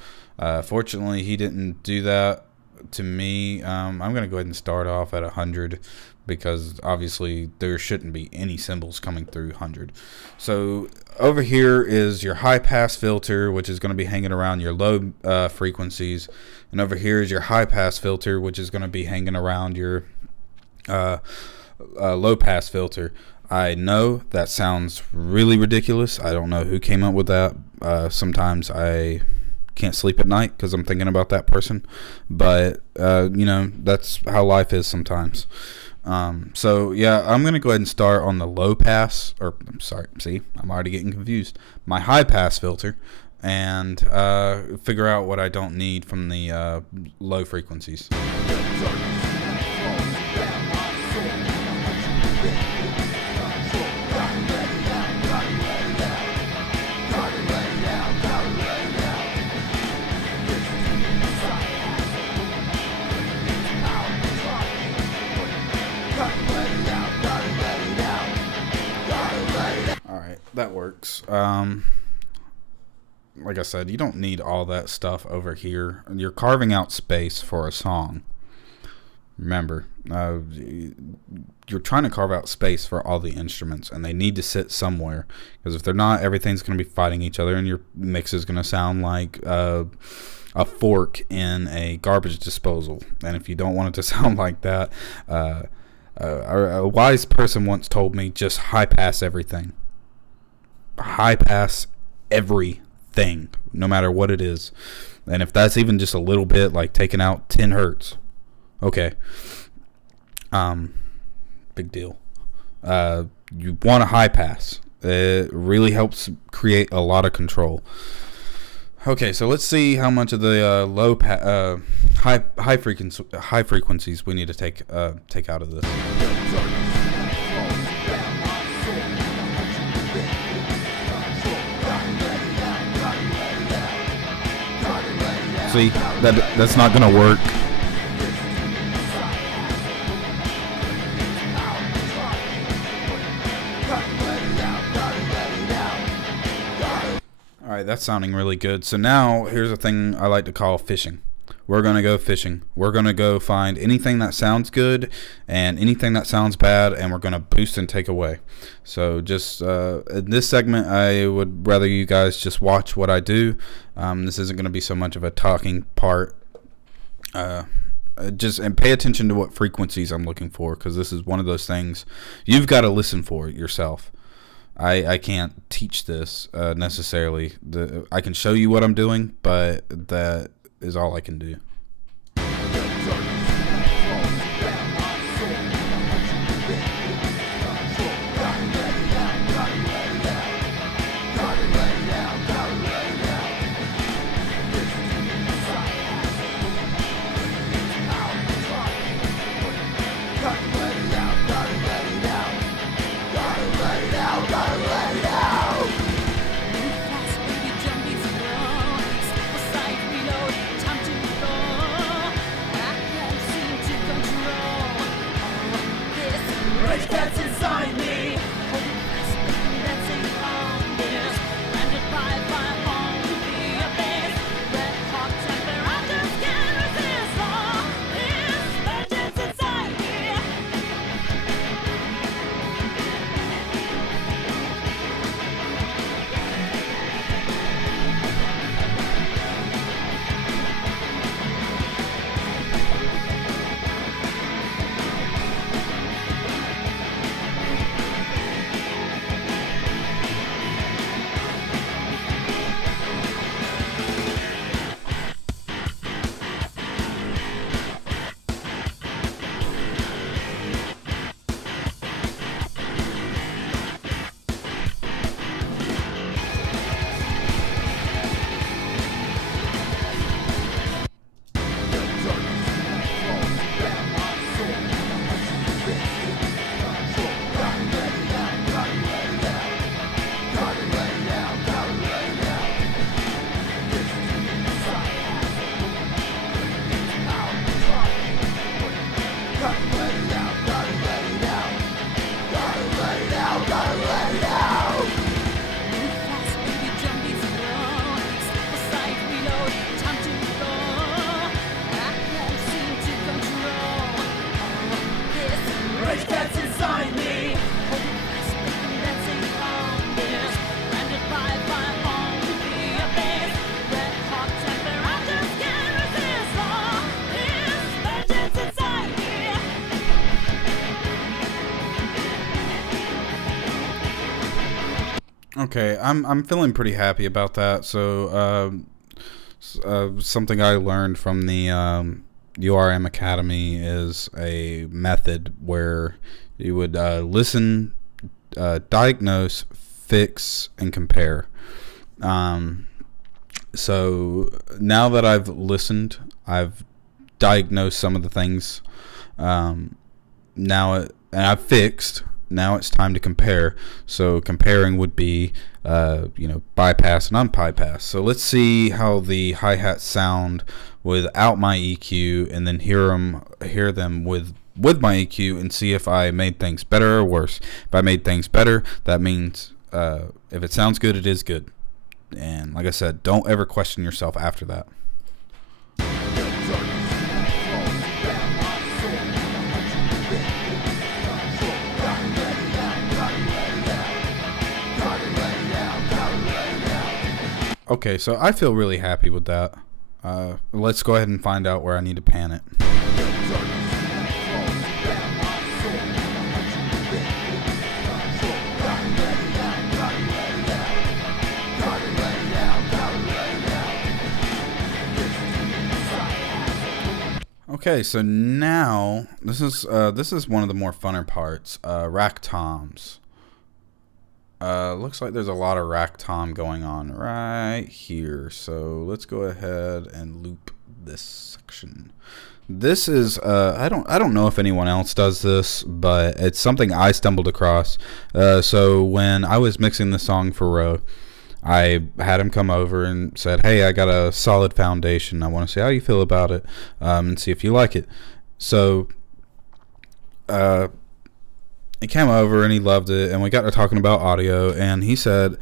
fortunately he didn't do that to me. I'm gonna go ahead and start off at 100, because obviously there shouldn't be any cymbals coming through 100. So over here is your high pass filter, which is going to be hanging around your low frequencies, and over here is your high pass filter, which is going to be hanging around your low pass filter. I know that sounds really ridiculous. I don't know who came up with that. Sometimes I can't sleep at night because I'm thinking about that person, but you know, that's how life is sometimes. So yeah, I'm gonna go ahead and start on the low pass, or I'm sorry, see, I'm already getting confused. My high pass filter, and figure out what I don't need from the low frequencies. That works. Like I said, you don't need all that stuff over here. You're carving out space for a song. Remember, you're trying to carve out space for all the instruments, and they need to sit somewhere, because if they're not, everything's going to be fighting each other, and your mix is going to sound like a fork in a garbage disposal. And if you don't want it to sound like that, a wise person once told me, just high pass everything. High pass everything, no matter what it is. And if that's even just a little bit, like taking out 10 hertz, okay. Big deal. You want a high pass. It really helps create a lot of control. Okay, so let's see how much of the high frequencies we need to take out of this. See, that's not gonna work. Alright, that's sounding really good. So now, here's a thing I like to call fishing. We're going to go fishing. We're going to go find anything that sounds good and anything that sounds bad, and we're going to boost and take away. So just in this segment, I would rather you guys just watch what I do. This isn't going to be so much of a talking part. And pay attention to what frequencies I'm looking for, because this is one of those things you've got to listen for yourself. I can't teach this necessarily. I can show you what I'm doing, but that is all I can do. Rage that's inside me. Rage that's inside me. Okay, I'm feeling pretty happy about that. So something I learned from the URM Academy is a method where you would listen, diagnose, fix, and compare. So now that I've listened, I've diagnosed some of the things. And I've fixed. Now it's time to compare. So comparing would be, bypass and unbypass. So let's see how the hi-hats sound without my EQ, and then hear them with my EQ, and see if I made things better or worse. If I made things better, that means if it sounds good, it is good. And like I said, don't ever question yourself after that. Okay, so I feel really happy with that. Let's go ahead and find out where I need to pan it. Okay, so now this is one of the more funner parts. Rack toms. Looks like there's a lot of rack tom going on right here. So let's go ahead and loop this section. This is I don't know if anyone else does this, but it's something I stumbled across. So when I was mixing the song for Ro, I had him come over and said, "Hey, I got a solid foundation. I want to see how you feel about it, and see if you like it." So he came over and he loved it, and we got to talking about audio. And he said,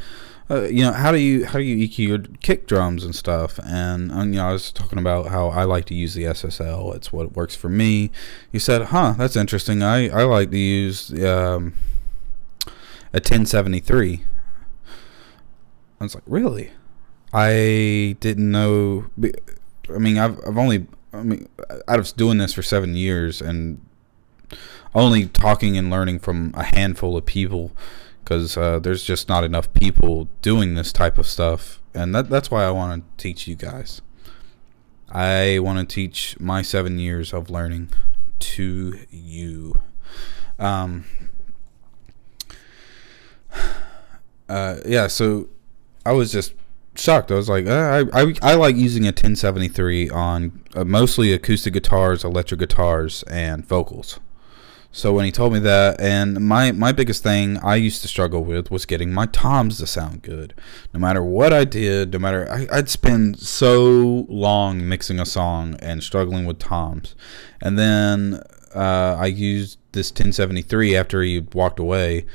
"You know, how do you EQ your kick drums and stuff?" And you know, I was talking about how I like to use the SSL. It's what works for me. He said, "Huh, that's interesting. I like to use a 1073." I was like, really? I didn't know. I mean, out of doing this for 7 years and only talking and learning from a handful of people, because there's just not enough people doing this type of stuff, and that's why I want to teach you guys. I want to teach my 7 years of learning to you. Yeah, so I was just shocked. I was like, I like using a 1073 on mostly acoustic guitars, electric guitars, and vocals. So when he told me that, and my biggest thing I used to struggle with was getting my toms to sound good. No matter what I did, I'd spend so long mixing a song and struggling with toms. And then I used this 1073 after he walked away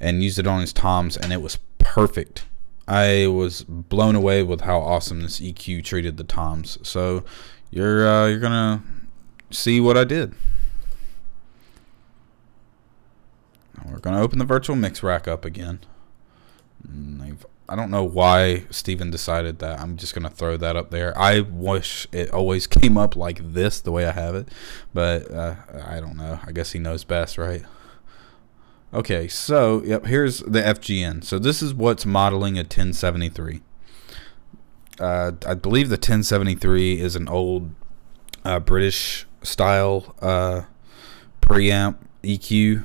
and used it on his toms, and it was perfect. I was blown away with how awesome this EQ treated the toms. So you're gonna see what I did. We're gonna open the virtual mix rack up again. I don't know why Steven decided that. I'm just gonna throw that up there. I wish it always came up like this, the way I have it, but I don't know. I guess he knows best, right? Okay, so yep, here's the FGN. So this is what's modeling a 1073. I believe the 1073 is an old British style preamp EQ.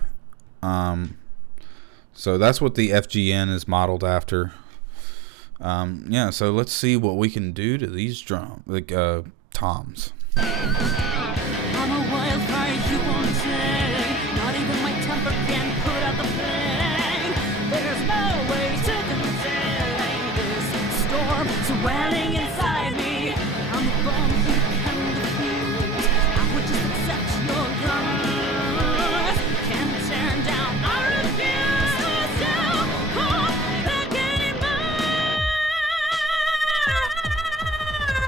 So that's what the FGN is modeled after. Yeah, so let's see what we can do to these toms. I'm a wildfire you won't take. Not even my temper can put out the flame. There's no way to contain this storm swelling inside me. I'm a bomb you can defuse. I would just accept your guns. Can't turn down, I refuse to hold back anymore.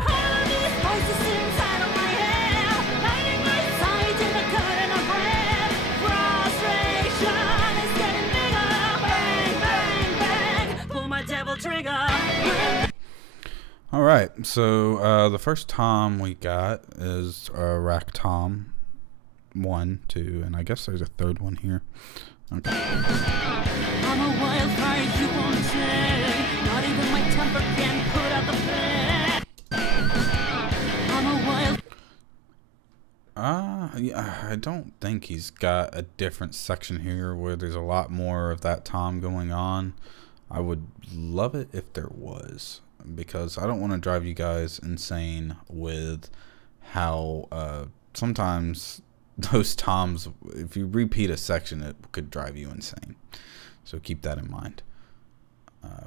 All of these voices inside of my head, lighting my sight in the curtain of red. Frustration is getting bigger. Bang, bang, bang. Pull my devil trigger. All right, so the first tom we got is rack tom 1, 2, and I guess there's a third one here. Okay. I'm a wildfire you won't take. Not even my temper can put out the flame. I'm a wild. Yeah, I don't think he's got a different section here where there's a lot more of that tom going on. I would love it if there was, because I don't want to drive you guys insane with how sometimes those toms, if you repeat a section, it could drive you insane. So keep that in mind.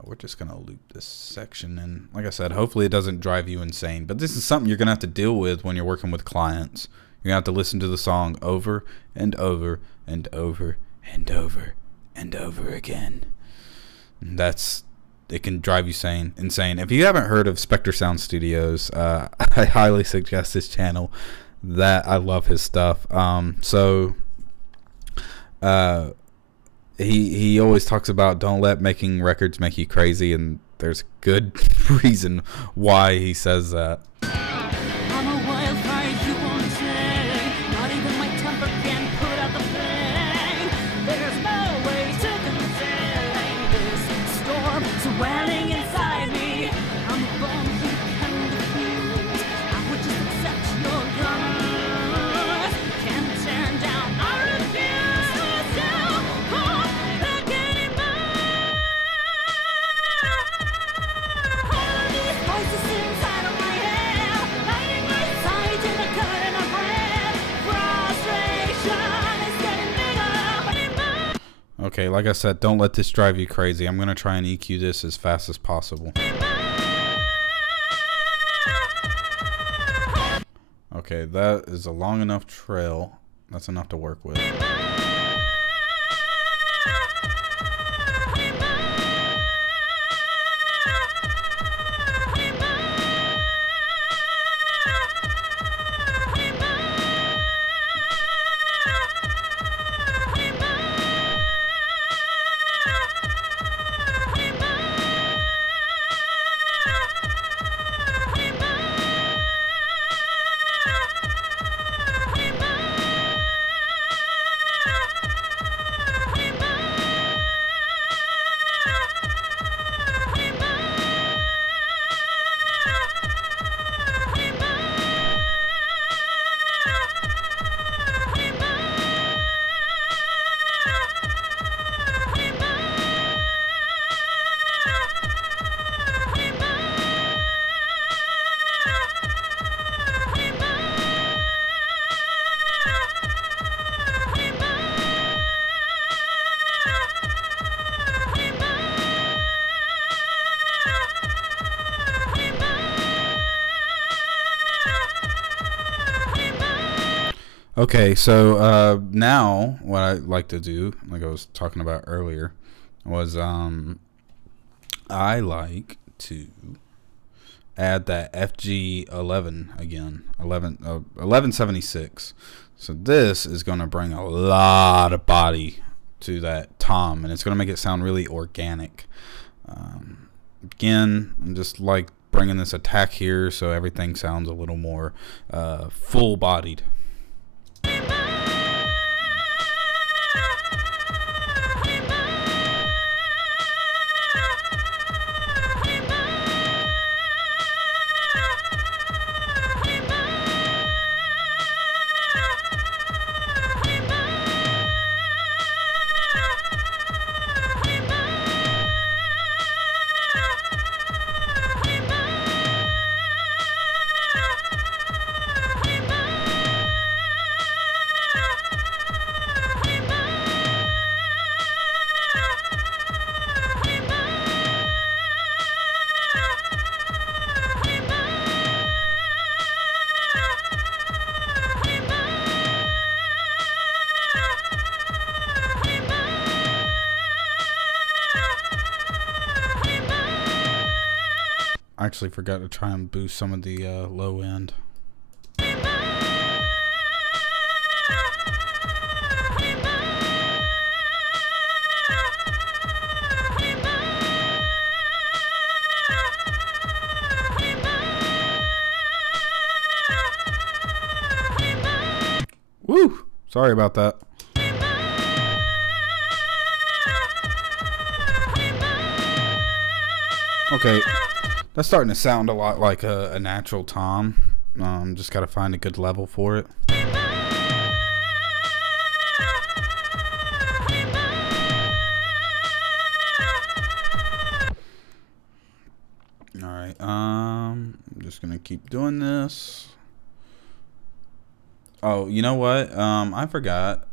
We're just gonna loop this section, and like I said, hopefully it doesn't drive you insane, but this is something you're gonna have to deal with when you're working with clients. You're gonna have to listen to the song over and over and over and over and over again. And it can drive you insane. If you haven't heard of Spectre Sound Studios, I highly suggest this channel. That I love his stuff. He always talks about don't let making records make you crazy, and there's good reason why he says that. I'm a wildfire you won't take. Not even my temper can put out the flame. There's no way to contain this storm swelling inside me. I'm a bomb you can defuse. I would just accept your guns. Okay, like I said, don't let this drive you crazy. I'm going to try and EQ this as fast as possible. Okay, that is a long enough trail. That's enough to work with. Okay, so now what I like to do, like I was talking about earlier, was I like to add that FG11 again, 1176. So this is going to bring a lot of body to that tom, and it's going to make it sound really organic. Again, I'm just like bringing this attack here so everything sounds a little more full-bodied. I actually forgot to try and boost some of the low end. Woo! Sorry about that. Okay. That's starting to sound a lot like a natural tom. Just got to find a good level for it. Alright, I'm just going to keep doing this. Oh, you know what? I forgot.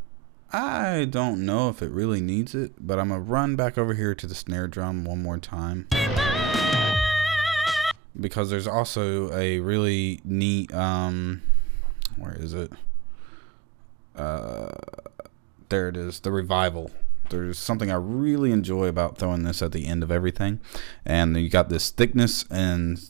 I don't know if it really needs it, but I'm going to run back over here to the snare drum one more time. Because there's also a really neat, where is it? There it is, the revival. There's something I really enjoy about throwing this at the end of everything. And you got this thickness and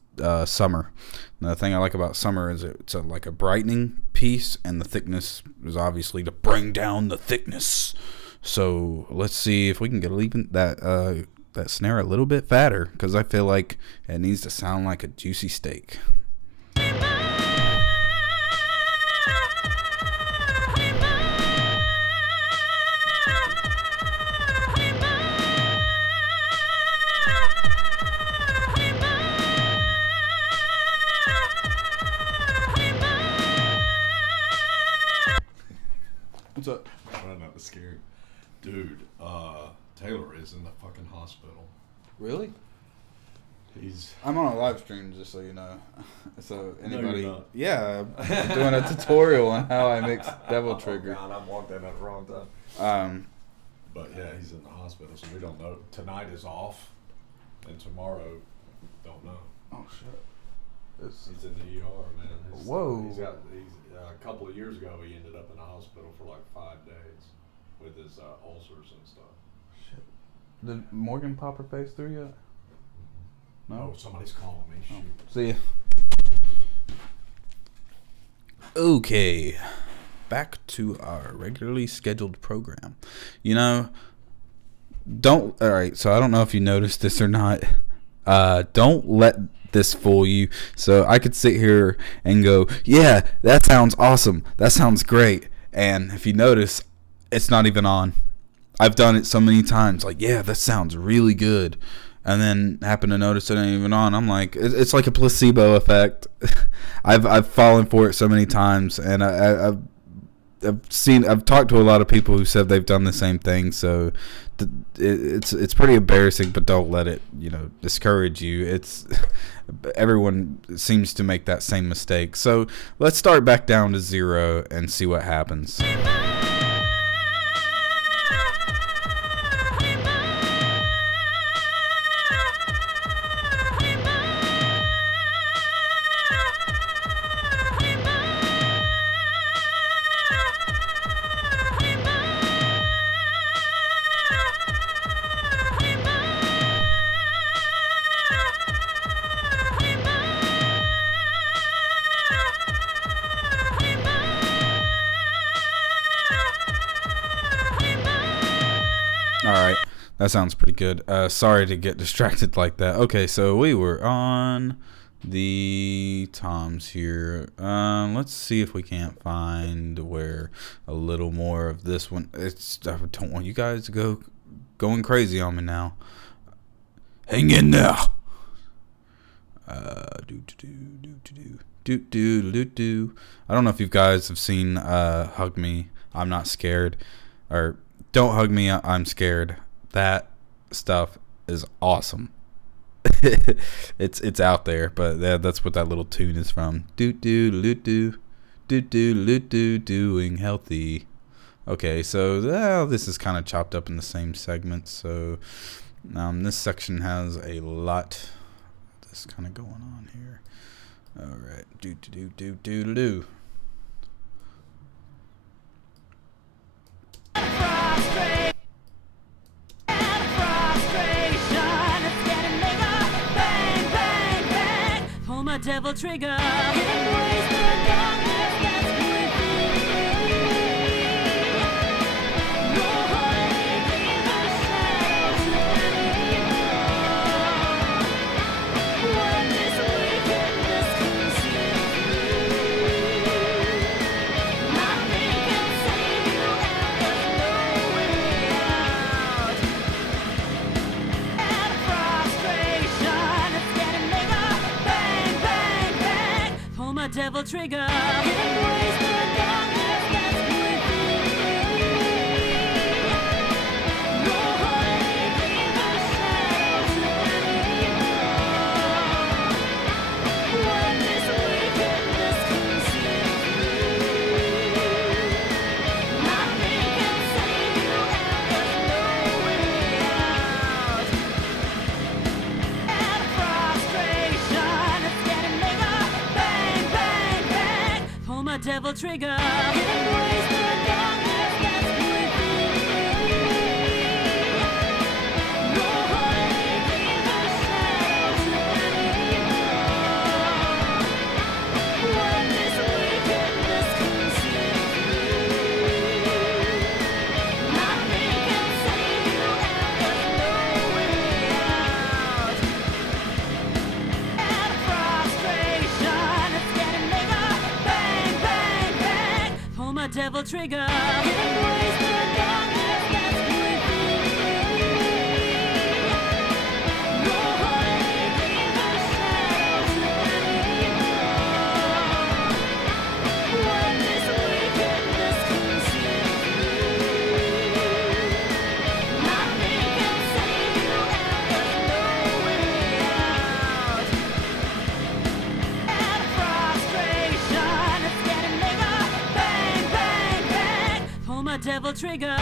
summer. And the thing I like about summer is it's like a brightening piece, and the thickness is obviously to bring down the thickness. So let's see if we can get even that snare a little bit fatter, because I feel like it needs to sound like a juicy steak. What's up? I'm not scared. Dude, Taylor is in the fucking hospital. Really? He's... I'm on a live stream, just so you know. So anybody... No, you're not. Yeah, I'm doing a tutorial on how I mix Devil Trigger. Oh God, I walked in at the wrong time. But yeah, he's in the hospital, so we don't know. Tonight is off, and tomorrow, don't know. Oh shit. He's in the ER, man. Whoa. He's a couple of years ago, he ended up in the hospital for like 5 days with his ulcers and stuff. Shit. Did Morgan pop her face through yet? No. Oh, somebody's calling me. Shoot. See ya. Okay. Back to our regularly scheduled program. You know, alright, so I don't know if you noticed this or not. Don't let this fool you. So I could sit here and go, yeah, that sounds awesome. That sounds great. And if you notice, it's not even on. I've done it so many times. Like, yeah, that sounds really good. And then happen to notice it ain't even on. I'm like, it's like a placebo effect. I've fallen for it so many times, and I've talked to a lot of people who said they've done the same thing. So it's pretty embarrassing, but don't let it, discourage you. Everyone seems to make that same mistake. So let's start back down to 0 and see what happens. Alright, that sounds pretty good. Sorry to get distracted like that. Okay, so we were on the toms here. Let's see if we can't find where a little more of this one. I don't want you guys to go going crazy on me now. Hang in there. I don't know if you guys have seen Hug Me, I'm Not Scared, or Don't Hug Me, I'm Scared. That stuff is awesome. It's out there, but that's what that little tune is from. Doing healthy. Okay, so this is kind of chopped up in the same segment. So this section has a lot of this kind of going on here. All right, do. Devil trigger. Devil trigger. Devil trigger. Devil trigger. Devil trigger.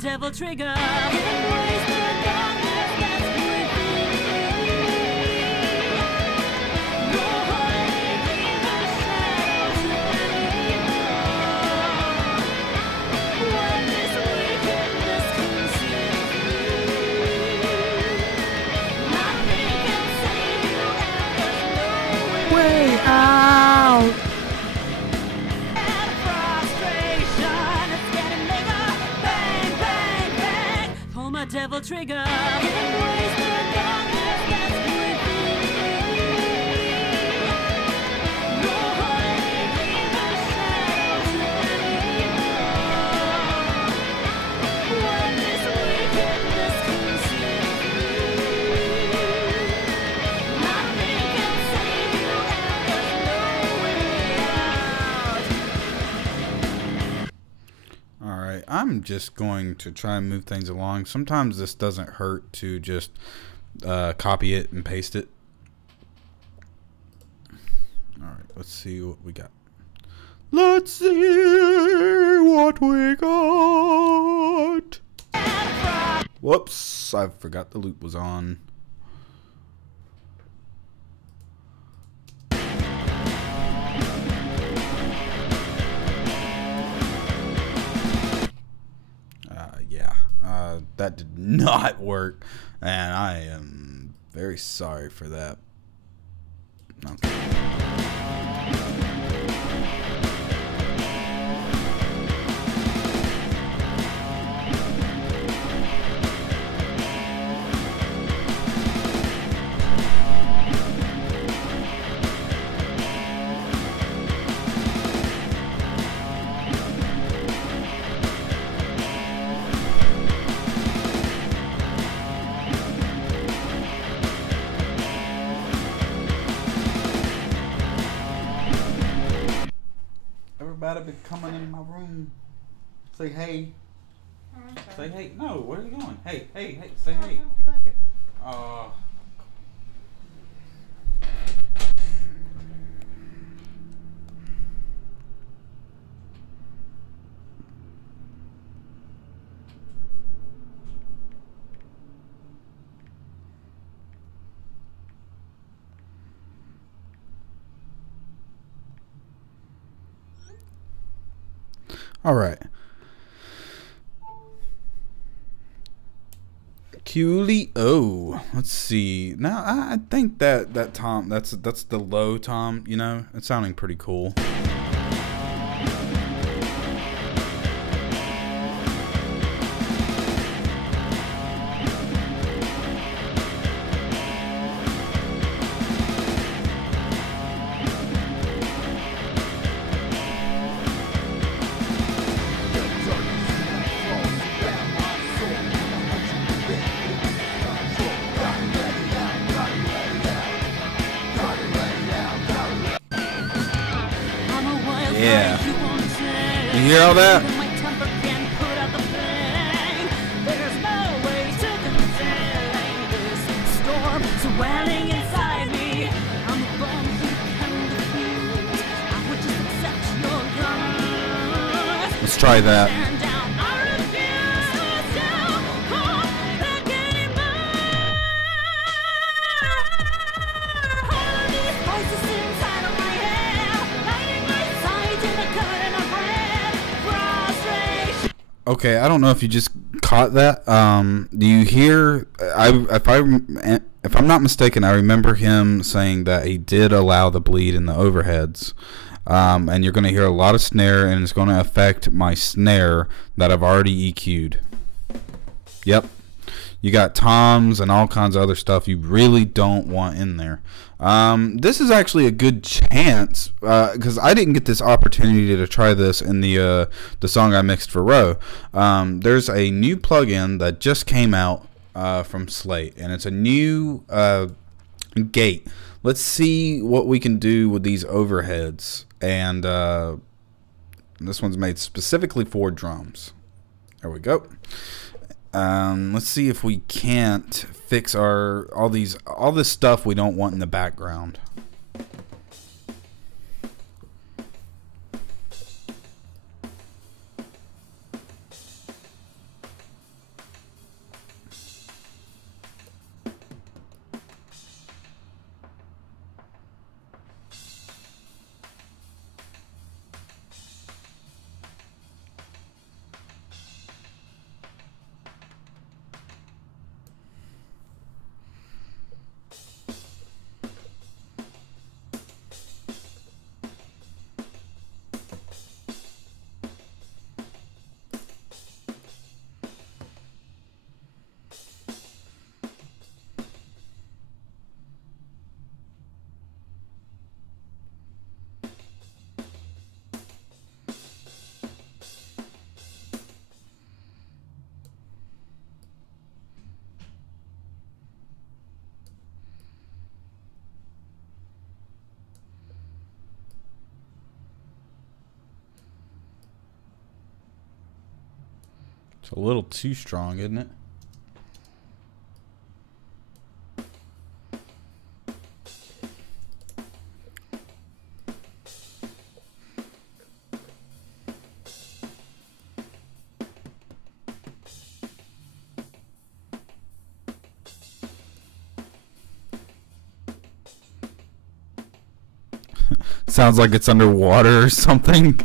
Devil trigger. Way out. Devil trigger. Alright, I'm just going to try and move things along. Sometimes this doesn't hurt to just copy it and paste it. Alright, let's see what we got. Let's see what we got. Whoops, I forgot the loop was on. That did not work, and I am very sorry for that. Okay. Everybody be coming in my room. Say hey. Say hey. No, where are you going? Hey, hey, hey. Say hey. All right. Coolio. Let's see. Now I think that tom, that's the low tom, you know. It's sounding pretty cool. Yeah. You hear all that? Let's try that. Okay, I don't know if you just caught that. Do you hear? If I'm not mistaken, I remember him saying that he did allow the bleed in the overheads, and you're going to hear a lot of snare, and it's going to affect my snare that I've already EQ'd. Yep, you got toms and all kinds of other stuff you really don't want in there. This is actually a good chance because I didn't get this opportunity to try this in the song I mixed for Ro. There's a new plugin that just came out from Slate, and it's a new gate. Let's see what we can do with these overheads, and this one's made specifically for drums. There we go. Let's see if we can't fix all this stuff we don't want in the background. It's a little too strong, isn't it? Sounds like it's underwater or something.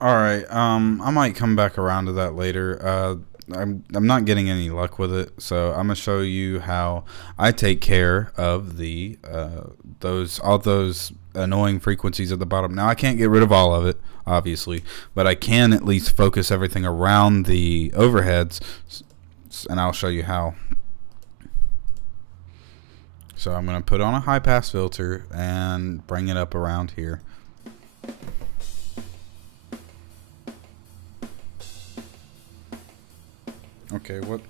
All right. I might come back around to that later. I'm not getting any luck with it, so I'm gonna show you how I take care of the all those annoying frequencies at the bottom. Now I can't get rid of all of it, obviously, but I can at least focus everything around the overheads, and I'll show you how. So I'm gonna put on a high pass filter and bring it up around here. Okay, what?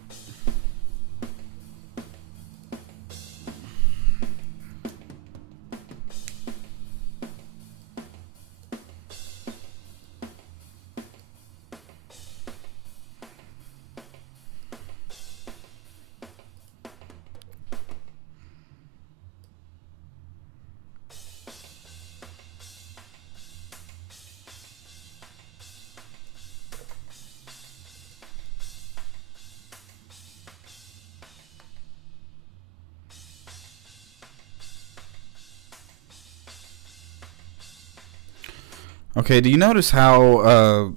Okay, do you notice how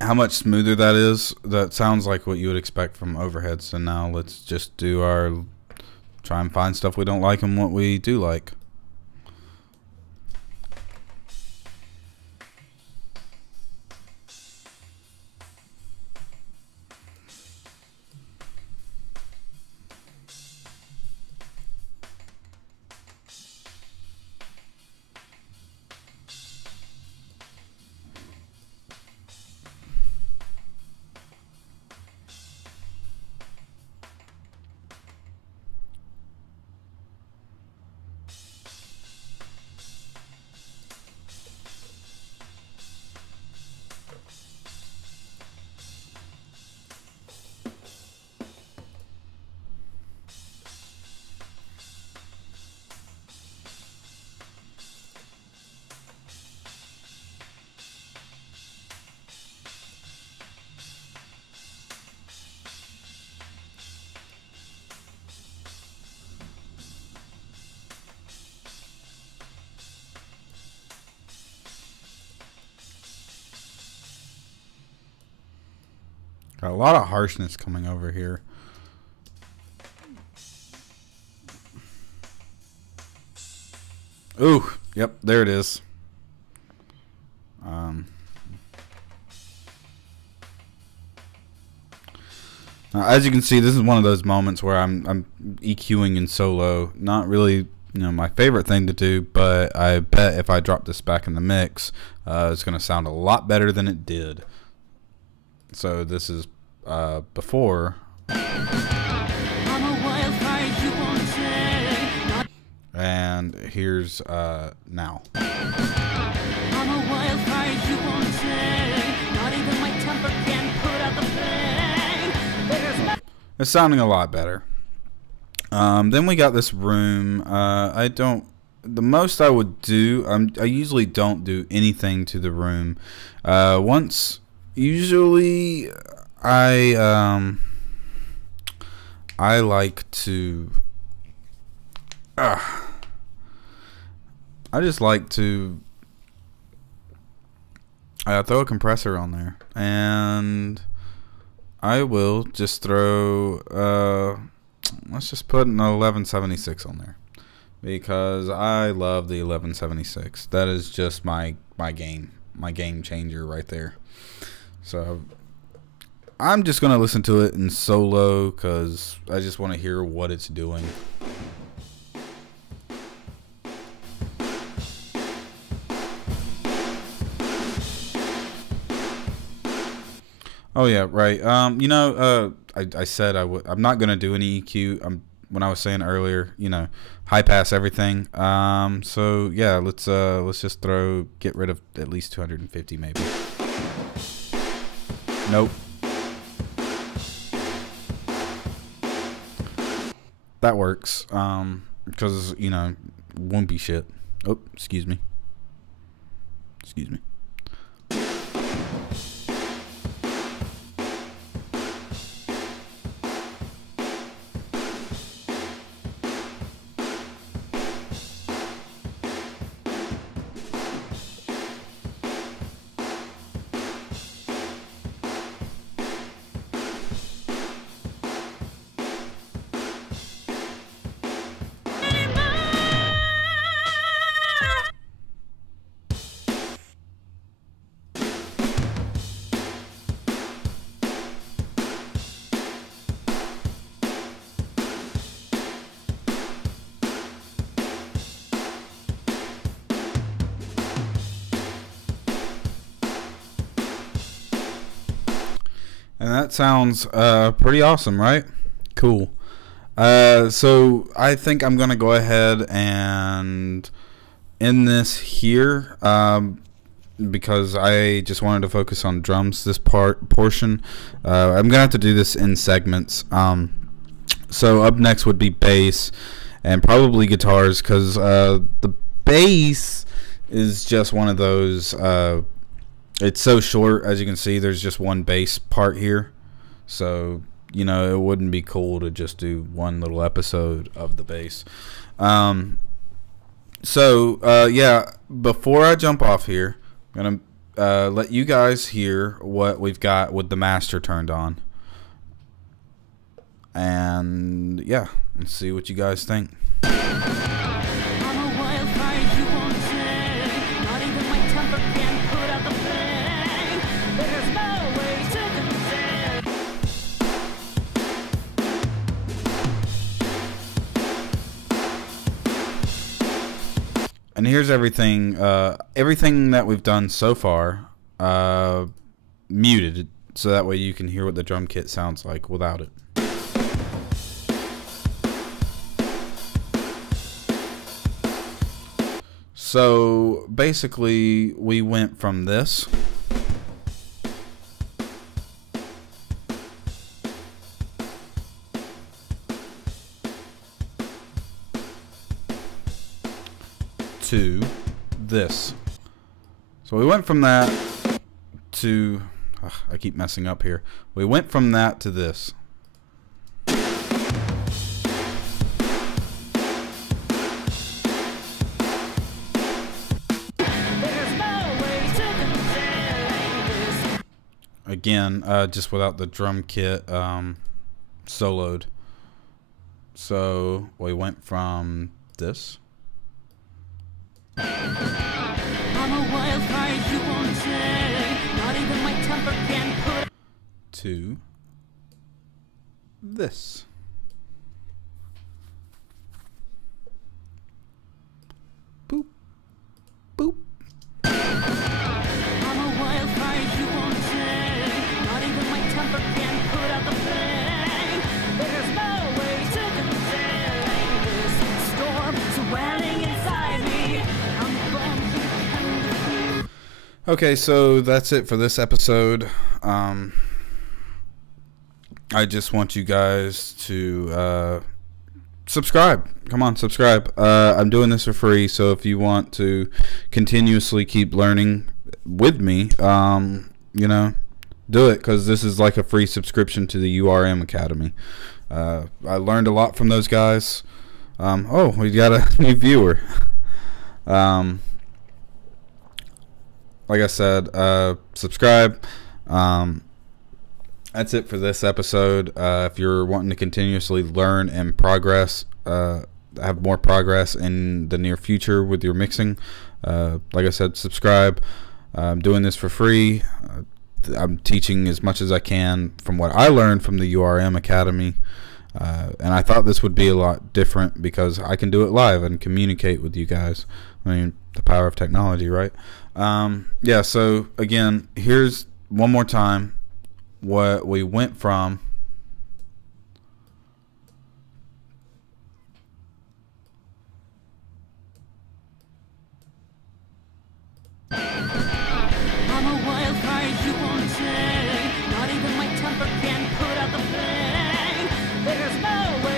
much smoother that is? That sounds like what you would expect from overhead. So now let's just do try and find stuff we don't like and what we do like. Got a lot of harshness coming over here. Ooh, yep, there it is. Now, as you can see, this is one of those moments where I'm EQing in solo. Not really, my favorite thing to do, but I bet if I drop this back in the mix, it's going to sound a lot better than it did. So this is before. And here's now. I'm a wildfire, you won't take. Not even my temper can put out the flame. There's no It's sounding a lot better. Then we got this room. The most I would do, I usually don't do anything to the room. Usually I like to I just like to throw a compressor on there, and I will just throw let's just put an 1176 on there, because I love the 1176. That is just my game changer right there. So I'm just gonna listen to it in solo because I just want to hear what it's doing. Oh yeah, right. I said I'm not gonna do any EQ. When I was saying earlier, high pass everything. So yeah, let's just get rid of at least 250 maybe. Nope. That works. Because won't be shit. Oh, excuse me. Excuse me. And that sounds pretty awesome, right? Cool. So I think I'm going to go ahead and end this here because I just wanted to focus on drums this portion. I'm going to have to do this in segments. So up next would be bass and probably guitars, because the bass is just one of those... it's so short, as you can see. There's just one bass part here, so it wouldn't be cool to just do one little episode of the bass. Yeah, before I jump off here, I'm gonna let you guys hear what we've got with the master turned on. And yeah, let's see what you guys think. I'm a wildfire you won't take. Not even my temper can put out the flame. There's no way to contain. And here's everything that we've done so far, muted, so that way you can hear what the drum kit sounds like without it. So basically, we went from this to this. So we went from that to, I keep messing up here. We went from that to this. Again, just without the drum kit soloed. So we went from this I'm a wildfire you won't take. Not even my temper can put to this. Boop, boop. I'm a wildfire you won't take. Not even my temper can put out the flame. There's no way to contain this storm swelling inside me. I'm born. Okay, so that's it for this episode. I just want you guys to subscribe. Come on, subscribe. I'm doing this for free, so if you want to continuously keep learning with me, you know, do it, because this is like a free subscription to the URM Academy. I learned a lot from those guys. Oh, we got a new viewer. Like I said, subscribe. That's it for this episode. If you're wanting to continuously learn and progress, have more progress in the near future with your mixing, like I said, subscribe. I'm doing this for free. I'm teaching as much as I can from what I learned from the URM Academy. And I thought this would be a lot different because I can do it live and communicate with you guys. I mean, the power of technology, right? Yeah, so again, here's one more time what we went from. I'm a wildfire you won't take. Not even my temper can put out the flame. There's no way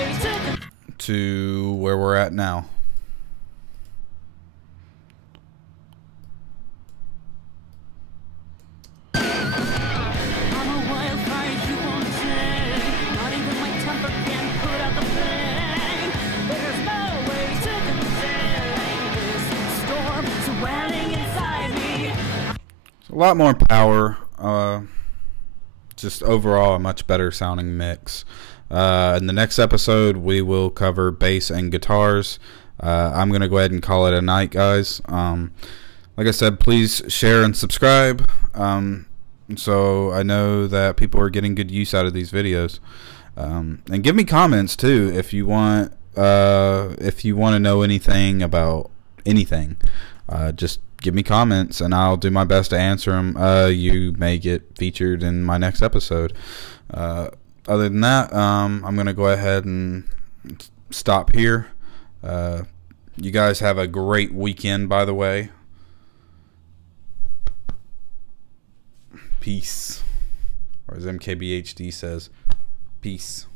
to where we're at now. I'm a wildfire you won't take. Not even my temper can put out the flame. There's no way to contain this storm swelling inside me. A lot more power. Just overall a much better sounding mix. In the next episode, we will cover bass and guitars. I'm going to go ahead and call it a night, guys. Like I said, please share and subscribe. So I know that people are getting good use out of these videos. And give me comments too if you want to know anything about anything. Just give me comments and I'll do my best to answer them. You may get featured in my next episode. Other than that, I'm going to go ahead and stop here. You guys have a great weekend, by the way. Peace. Or as MKBHD says, peace.